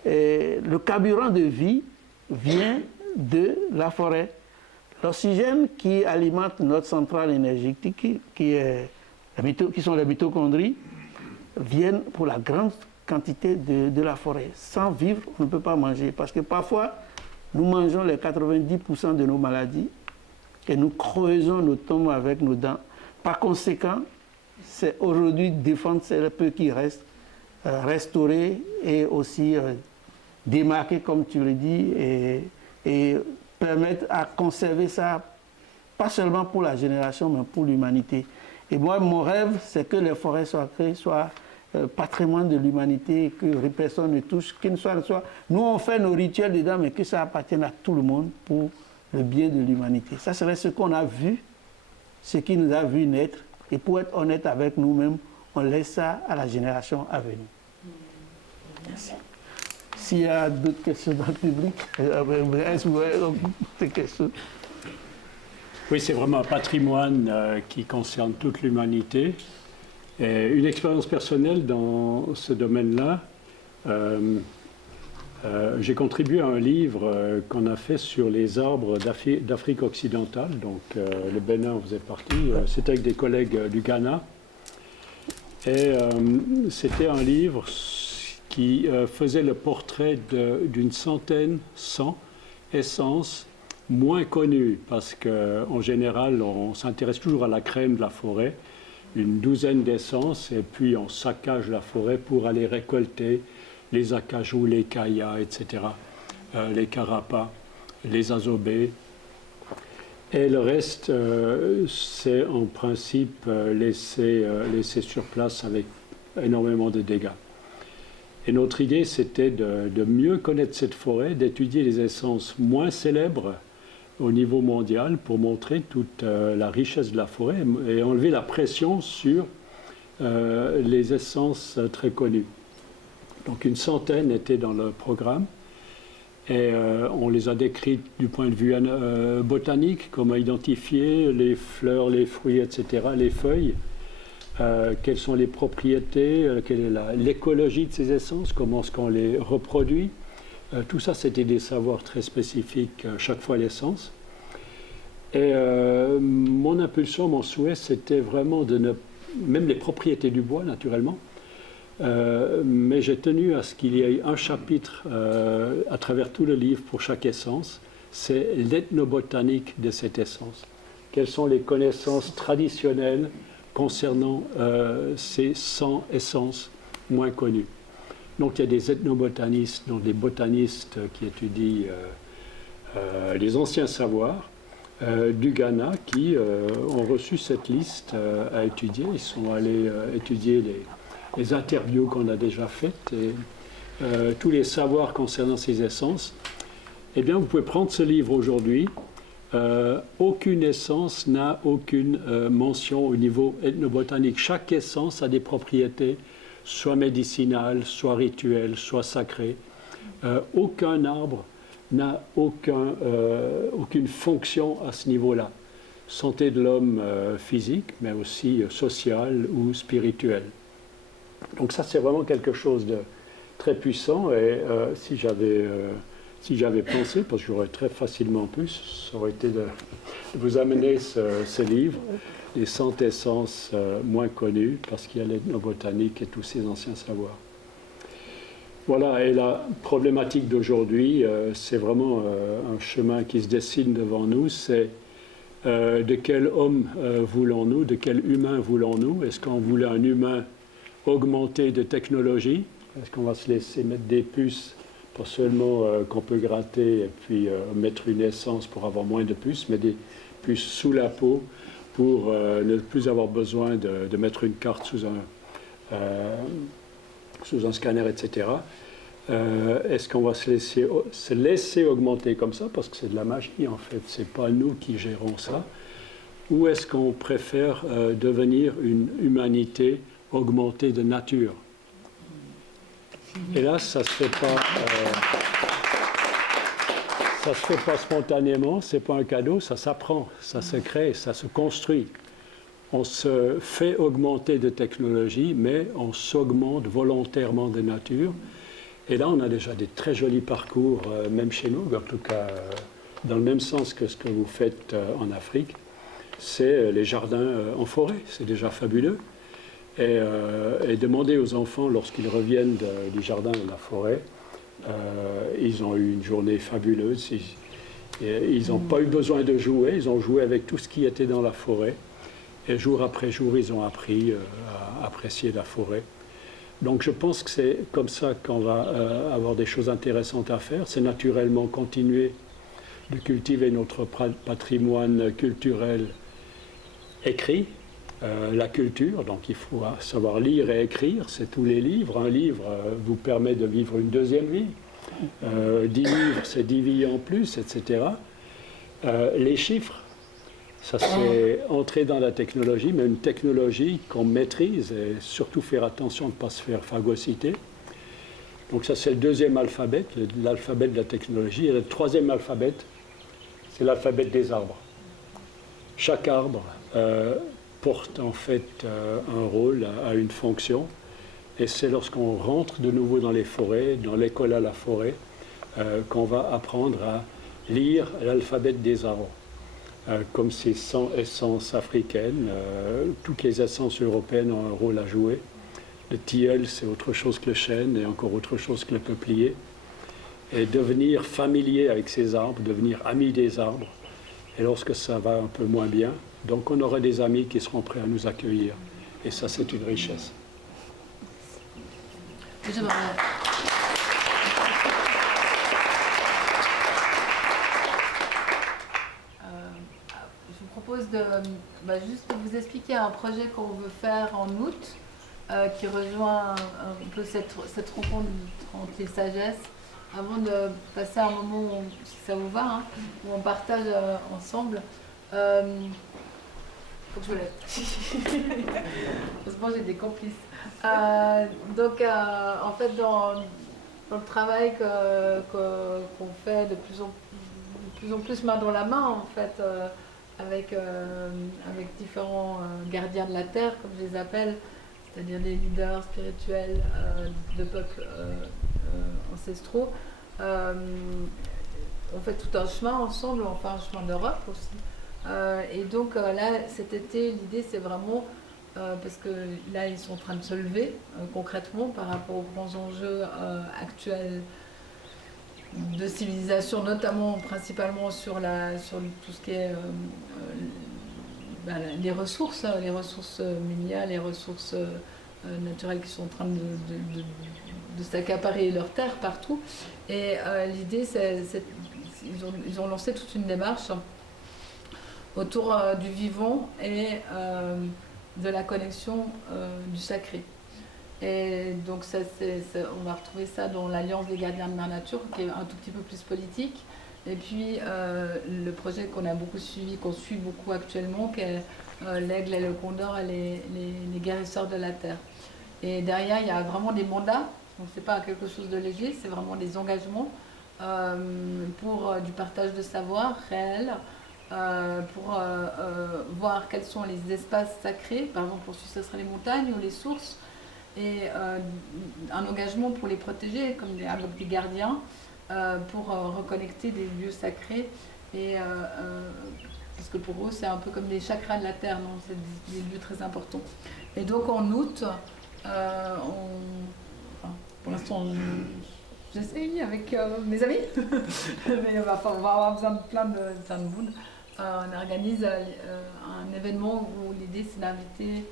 le carburant de vie vient de la forêt. L'oxygène qui alimente notre centrale énergétique, qui sont les mitochondries, viennent pour la grande quantité de la forêt. Sans vivre, on ne peut pas manger. Parce que parfois, nous mangeons les 90% de nos maladies et nous creusons nos tombes avec nos dents. Par conséquent, c'est aujourd'hui défendre ce peu qui reste, restaurer et aussi démarquer, comme tu le dis, et permettre à conserver ça, pas seulement pour la génération, mais pour l'humanité. Et moi, mon rêve, c'est que les forêts sacrées soient patrimoine de l'humanité, que personne ne touche, qu'ils ne soient. Nous, on fait nos rituels dedans, mais que ça appartienne à tout le monde pour le bien de l'humanité. Ça serait ce qu'on a vu, ce qui nous a vu naître. Et pour être honnête avec nous-mêmes, on laisse ça à la génération à venir. Merci. S'il y a d'autres questions dans le public, est-ce que vous avez des questions? Oui, c'est vraiment un patrimoine qui concerne toute l'humanité. Une expérience personnelle dans ce domaine-là, j'ai contribué à un livre qu'on a fait sur les arbres d'Afrique occidentale. Donc, le Bénin en faisait partie. C'était avec des collègues du Ghana. Et c'était un livre qui faisait le portrait d'une centaine, 100 essences moins connues, parce qu'en général, on s'intéresse toujours à la crème de la forêt, une douzaine d'essences, et puis on saccage la forêt pour aller récolter les acajou, les kayas, etc., les carapas, les azobés. Et le reste, c'est en principe laissé sur place avec énormément de dégâts. Et notre idée, c'était de mieux connaître cette forêt, d'étudier les essences moins célèbres au niveau mondial pour montrer toute la richesse de la forêt et enlever la pression sur les essences très connues. Donc une centaine étaient dans le programme et on les a décrites du point de vue botanique, comment identifier les fleurs, les fruits, etc., les feuilles. Quelles sont les propriétés, quelle est l'écologie de ces essences, comment est-ce qu'on les reproduit. Tout ça, c'était des savoirs très spécifiques, chaque fois l'essence. Et mon impulsion, mon souhait, c'était vraiment même les propriétés du bois, naturellement, mais j'ai tenu à ce qu'il y ait un chapitre à travers tout le livre pour chaque essence, c'est l'ethnobotanique de cette essence. Quelles sont les connaissances traditionnelles concernant ces 100 essences moins connues. Donc il y a des ethnobotanistes, donc des botanistes qui étudient les anciens savoirs du Ghana qui ont reçu cette liste à étudier. Ils sont allés étudier les interviews qu'on a déjà faites et tous les savoirs concernant ces essences. Eh bien, vous pouvez prendre ce livre aujourd'hui. Aucune essence n'a aucune mention au niveau ethnobotanique. Chaque essence a des propriétés, soit médicinales, soit rituelles, soit sacrées. Aucun arbre n'a aucune fonction à ce niveau-là. Santé de l'homme physique, mais aussi sociale ou spirituelle. Donc ça, c'est vraiment quelque chose de très puissant. Et si j'avais pensé, parce que j'aurais très facilement pu, ça aurait été de vous amener ce livre, les 100 essences moins connues, parce qu'il y a l'ethnobotanique et tous ces anciens savoirs. Voilà, et la problématique d'aujourd'hui, c'est vraiment un chemin qui se dessine devant nous, c'est de quel homme voulons-nous, de quel humain voulons-nous? Est-ce qu'on voulait un humain augmenté de technologie? Est-ce qu'on va se laisser mettre des puces, pas seulement qu'on peut gratter et puis mettre une essence pour avoir moins de puces, mais des puces sous la peau pour ne plus avoir besoin de mettre une carte sous un scanner, etc. Est-ce qu'on va se laisser augmenter comme ça, parce que c'est de la magie en fait, c'est pas nous qui gérons ça, ou est-ce qu'on préfère devenir une humanité augmentée de nature? Et là, ça se fait pas spontanément, c'est pas un cadeau, ça s'apprend, ça se crée, ça se construit. On se fait augmenter de technologie, mais on s'augmente volontairement de nature. Et là, on a déjà des très jolis parcours, même chez nous, en tout cas dans le même sens que ce que vous faites en Afrique. C'est les jardins en forêt, c'est déjà fabuleux. Et demander aux enfants, lorsqu'ils reviennent du jardin de la forêt, ils ont eu une journée fabuleuse. Ils n'ont pas eu besoin de jouer, ils ont joué avec tout ce qui était dans la forêt. Et jour après jour, ils ont appris à apprécier la forêt. Donc je pense que c'est comme ça qu'on va avoir des choses intéressantes à faire. C'est naturellement continuer de cultiver notre patrimoine culturel écrit, la culture. Donc il faut savoir lire et écrire, c'est tous les livres. Un livre vous permet de vivre une deuxième vie. 10 livres, c'est 10 vies en plus, etc. Les chiffres, ça c'est entrer dans la technologie, mais une technologie qu'on maîtrise et surtout faire attention de ne pas se faire phagocyter. Donc ça c'est le deuxième alphabet, l'alphabet de la technologie. Et le troisième alphabet, c'est l'alphabet des arbres. Chaque arbre porte en fait un rôle, a une fonction. Et c'est lorsqu'on rentre de nouveau dans les forêts, dans l'école à la forêt, qu'on va apprendre à lire l'alphabet des arbres. Comme ces 100 essences africaines, toutes les essences européennes ont un rôle à jouer. Le tilleul, c'est autre chose que le chêne et encore autre chose que le peuplier. et devenir familier avec ces arbres, devenir ami des arbres. Et lorsque ça va un peu moins bien, donc on aura des amis qui seront prêts à nous accueillir. Et ça, c'est une richesse. Je vous propose de juste de vous expliquer un projet qu'on veut faire en août, qui rejoint un peu cette rencontre entre les sagesses, avant de passer un moment où, si ça vous va, hein, où on partage ensemble. Faut que je me lève. Heureusement, j'ai des complices. Donc, en fait, dans le travail qu'on fait de plus en plus main dans la main, en fait, avec différents gardiens de la terre, comme je les appelle, c'est-à-dire des leaders spirituels de peuples ancestraux. On fait tout un chemin ensemble, on fait un chemin d'Europe aussi. Et donc là, cet été, l'idée c'est vraiment, parce que là ils sont en train de se lever concrètement par rapport aux grands enjeux actuels de civilisation, notamment principalement sur tout ce qui est les ressources minières, les ressources naturelles qui sont en train de s'accaparer leur terre partout. Et l'idée, ils ont lancé toute une démarche autour du vivant et de la connexion du sacré. Et donc on va retrouver ça dans l'Alliance des gardiens de la nature, qui est un tout petit peu plus politique. Et puis le projet qu'on a beaucoup suivi, qu'on suit beaucoup actuellement, qui est l'aigle et le condor et les guérisseurs de la terre. Et derrière, il y a vraiment des mandats, donc c'est pas quelque chose de léger, c'est vraiment des engagements pour du partage de savoir réel, pour voir quels sont les espaces sacrés, par exemple pour Suisse, ce serait les montagnes ou les sources, et un engagement pour les protéger, comme avec des gardiens, pour reconnecter des lieux sacrés, et parce que pour eux c'est un peu comme des chakras de la terre, non, c'est des lieux très importants. Et donc en août, pour l'instant j'essaye avec mes amis, mais on va avoir besoin de plein de monde. On organise un événement où l'idée c'est d'inviter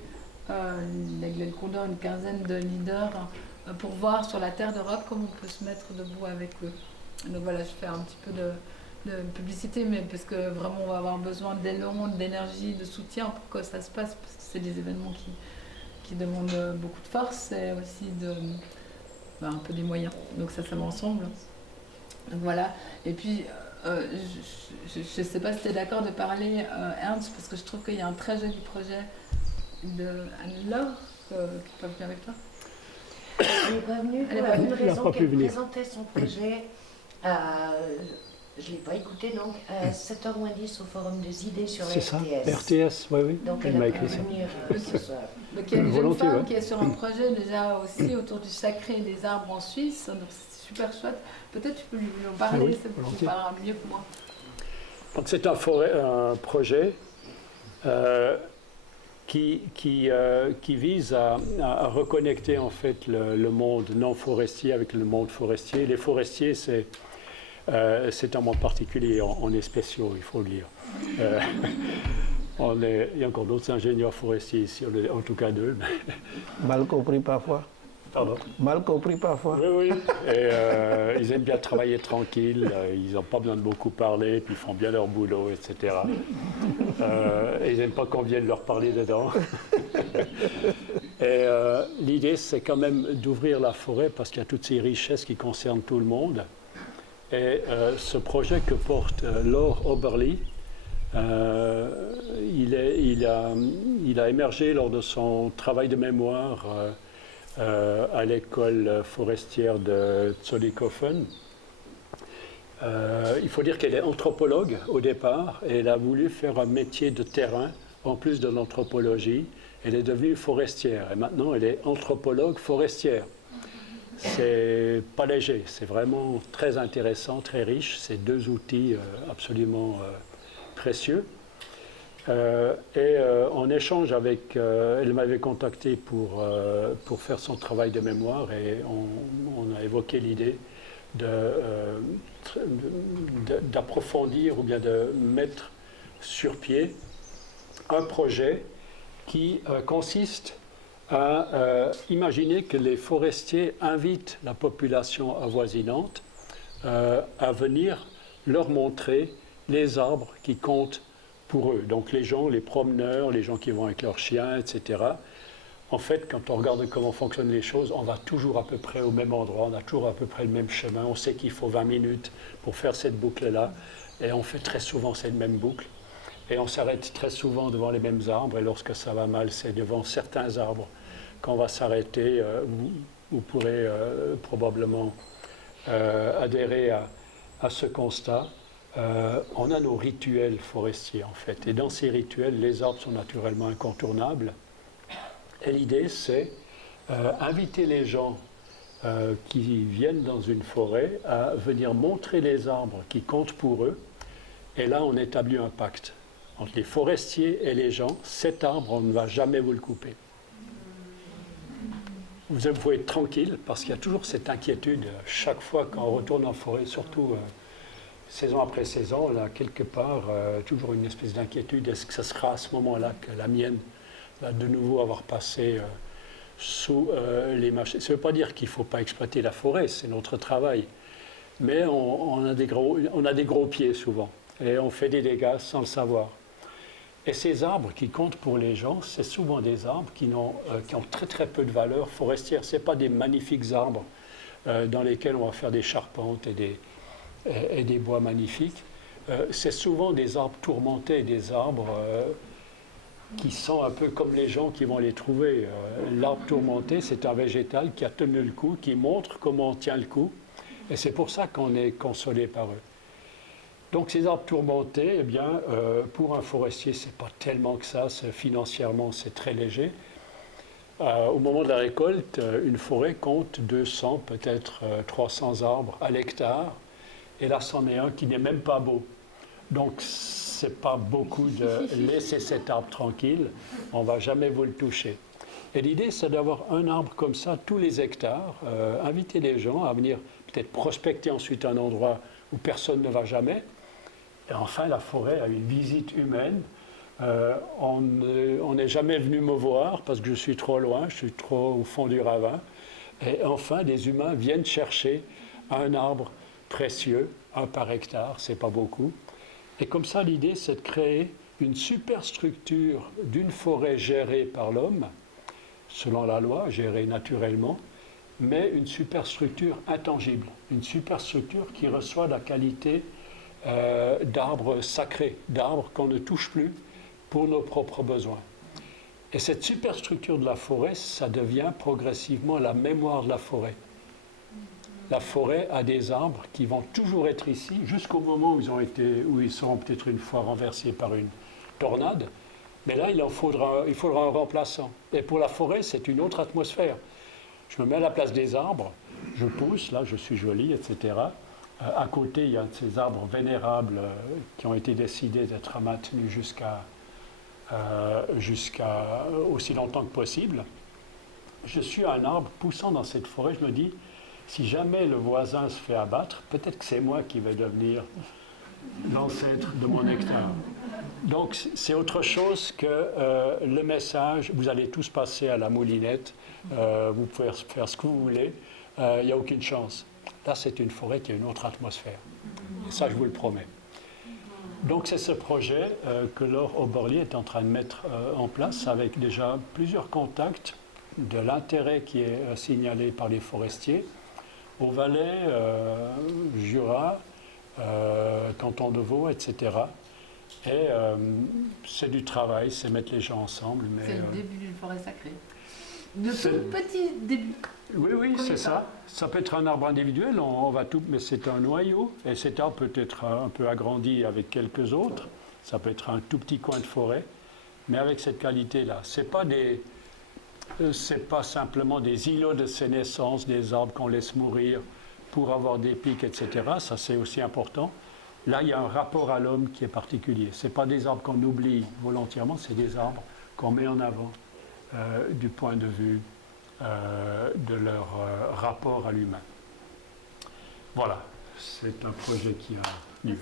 l'Aigle et le Condor, une quinzaine de leaders, pour voir sur la terre d'Europe comment on peut se mettre debout avec eux. Donc voilà, je fais un petit peu de publicité, mais parce que vraiment on va avoir besoin d'élan, d'énergie, de soutien pour que ça se passe, parce que c'est des événements qui demandent beaucoup de force et aussi un peu des moyens. Donc ça va ensemble. Donc voilà. Et puis je ne sais pas si tu es d'accord de parler, Ernst, parce que je trouve qu'il y a un très joli projet de Anne-Laure qui n'est pas venue avec toi. Elle n'est pas venue pour une raison qu'elle présentait son projet. Je ne l'ai pas écouté, donc 7h-10 au Forum des idées sur la RTS. C'est ça, RTS, oui. Donc elle m'a écrit ça. Ce soir. Donc il y a une jeune femme qui est sur un projet déjà aussi autour du sacré et des arbres en Suisse, donc c'est super chouette. Peut-être tu peux lui en parler, oui, ça vous parlera mieux que moi. Donc c'est un projet qui vise à reconnecter en fait le monde non forestier avec le monde forestier. Les forestiers, c'est un monde particulier, on est spéciaux, il faut le dire. Il y a encore d'autres ingénieurs forestiers ici, en tout cas deux. Mal compris parfois. Pardon. Mal compris parfois. Oui. Et ils aiment bien travailler tranquille, ils n'ont pas besoin de beaucoup parler, puis ils font bien leur boulot, etc. Et ils n'aiment pas qu'on vienne leur parler dedans. Et l'idée, c'est quand même d'ouvrir la forêt parce qu'il y a toutes ces richesses qui concernent tout le monde. Et ce projet que porte Laure Oberli, il a émergé lors de son travail de mémoire à l'école forestière de Zollikofen. Il faut dire qu'elle est anthropologue au départ et elle a voulu faire un métier de terrain en plus de l'anthropologie. Elle est devenue forestière et maintenant elle est anthropologue forestière. C'est pas léger, c'est vraiment très intéressant, très riche. C'est deux outils absolument précieux. En échange avec, elle m'avait contacté pour faire son travail de mémoire et on a évoqué l'idée d'approfondir ou bien de mettre sur pied un projet qui consiste à imaginer que les forestiers invitent la population avoisinante à venir leur montrer les arbres qui comptent pour eux. Donc les gens, les promeneurs, les gens qui vont avec leurs chiens, etc. En fait, quand on regarde comment fonctionnent les choses, on va toujours à peu près au même endroit, on a toujours à peu près le même chemin, on sait qu'il faut 20 minutes pour faire cette boucle-là, et on fait très souvent cette même boucle. Et on s'arrête très souvent devant les mêmes arbres, et lorsque ça va mal, c'est devant certains arbres qu'on va s'arrêter. Vous pourrez probablement adhérer à ce constat. On a nos rituels forestiers, en fait. Et dans ces rituels, les arbres sont naturellement incontournables. Et l'idée, c'est inviter les gens qui viennent dans une forêt à venir montrer les arbres qui comptent pour eux. Et là, on établit un pacte entre les forestiers et les gens. Cet arbre, on ne va jamais vous le couper. Vous pouvez être tranquille, parce qu'il y a toujours cette inquiétude. Chaque fois qu'on retourne en forêt, surtout saison après saison, là, quelque part, toujours une espèce d'inquiétude. Est-ce que ce sera à ce moment-là que la mienne va de nouveau avoir passé sous les machines? Ça ne veut pas dire qu'il ne faut pas exploiter la forêt, c'est notre travail. Mais on a des gros pieds souvent, et on fait des dégâts sans le savoir. Et ces arbres qui comptent pour les gens, c'est souvent des arbres qui ont très très peu de valeur forestière. Ce n'est pas des magnifiques arbres dans lesquels on va faire des charpentes et des bois magnifiques. C'est souvent des arbres tourmentés, des arbres qui sont un peu comme les gens qui vont les trouver. L'arbre tourmenté, c'est un végétal qui a tenu le coup, qui montre comment on tient le coup. Et c'est pour ça qu'on est consolé par eux. Donc ces arbres tourmentés, eh bien, pour un forestier, ce n'est pas tellement que ça. Financièrement, c'est très léger. Au moment de la récolte, une forêt compte 200, peut-être 300 arbres à l'hectare. Et là, c'en est un qui n'est même pas beau. Donc, ce n'est pas beaucoup de laisser cet arbre tranquille. On ne va jamais vous le toucher. Et l'idée, c'est d'avoir un arbre comme ça tous les hectares, inviter les gens à venir peut-être prospecter ensuite un endroit où personne ne va jamais. Et enfin, la forêt a une visite humaine. On n'est jamais venu me voir parce que je suis trop loin, je suis trop au fond du ravin. Et enfin, des humains viennent chercher un arbre précieux, un par hectare, c'est pas beaucoup. Et comme ça, l'idée, c'est de créer une superstructure d'une forêt gérée par l'homme, selon la loi, gérée naturellement, mais une superstructure intangible, une superstructure qui reçoit la qualité d'arbres sacrés, d'arbres qu'on ne touche plus pour nos propres besoins. Et cette superstructure de la forêt, ça devient progressivement la mémoire de la forêt. La forêt a des arbres qui vont toujours être ici, jusqu'au moment où ils seront peut-être une fois renversés par une tornade. Mais là, il faudra un remplaçant. Et pour la forêt, c'est une autre atmosphère. Je me mets à la place des arbres, je pousse, là je suis joli, etc. À côté, il y a ces arbres vénérables qui ont été décidés d'être maintenus jusqu'à aussi longtemps que possible. Je suis un arbre poussant dans cette forêt, je me dis, si jamais le voisin se fait abattre, peut-être que c'est moi qui vais devenir l'ancêtre de mon hectare. Donc c'est autre chose que le message, vous allez tous passer à la moulinette, vous pouvez faire ce que vous voulez, il n'y a aucune chance. Là, c'est une forêt qui a une autre atmosphère. Et ça, je vous le promets. Donc c'est ce projet que Laure Oberlier est en train de mettre en place avec déjà plusieurs contacts de l'intérêt qui est signalé par les forestiers au Valais, Jura, Canton de Vaud, etc. Et c'est du travail, c'est mettre les gens ensemble. C'est le début d'une forêt sacrée. De tout petit début. Oui, c'est ça. Ça peut être un arbre individuel, on va tout, mais c'est un noyau. Et cet arbre peut être un peu agrandi avec quelques autres. Ça peut être un tout petit coin de forêt, mais avec cette qualité-là. C'est pas simplement des îlots de sénescence, des arbres qu'on laisse mourir pour avoir des pics, etc. Ça, c'est aussi important. Là, il y a un rapport à l'homme qui est particulier. Ce n'est pas des arbres qu'on oublie volontairement, c'est des arbres qu'on met en avant du point de vue de leur rapport à l'humain. Voilà, c'est un projet qui a lieu.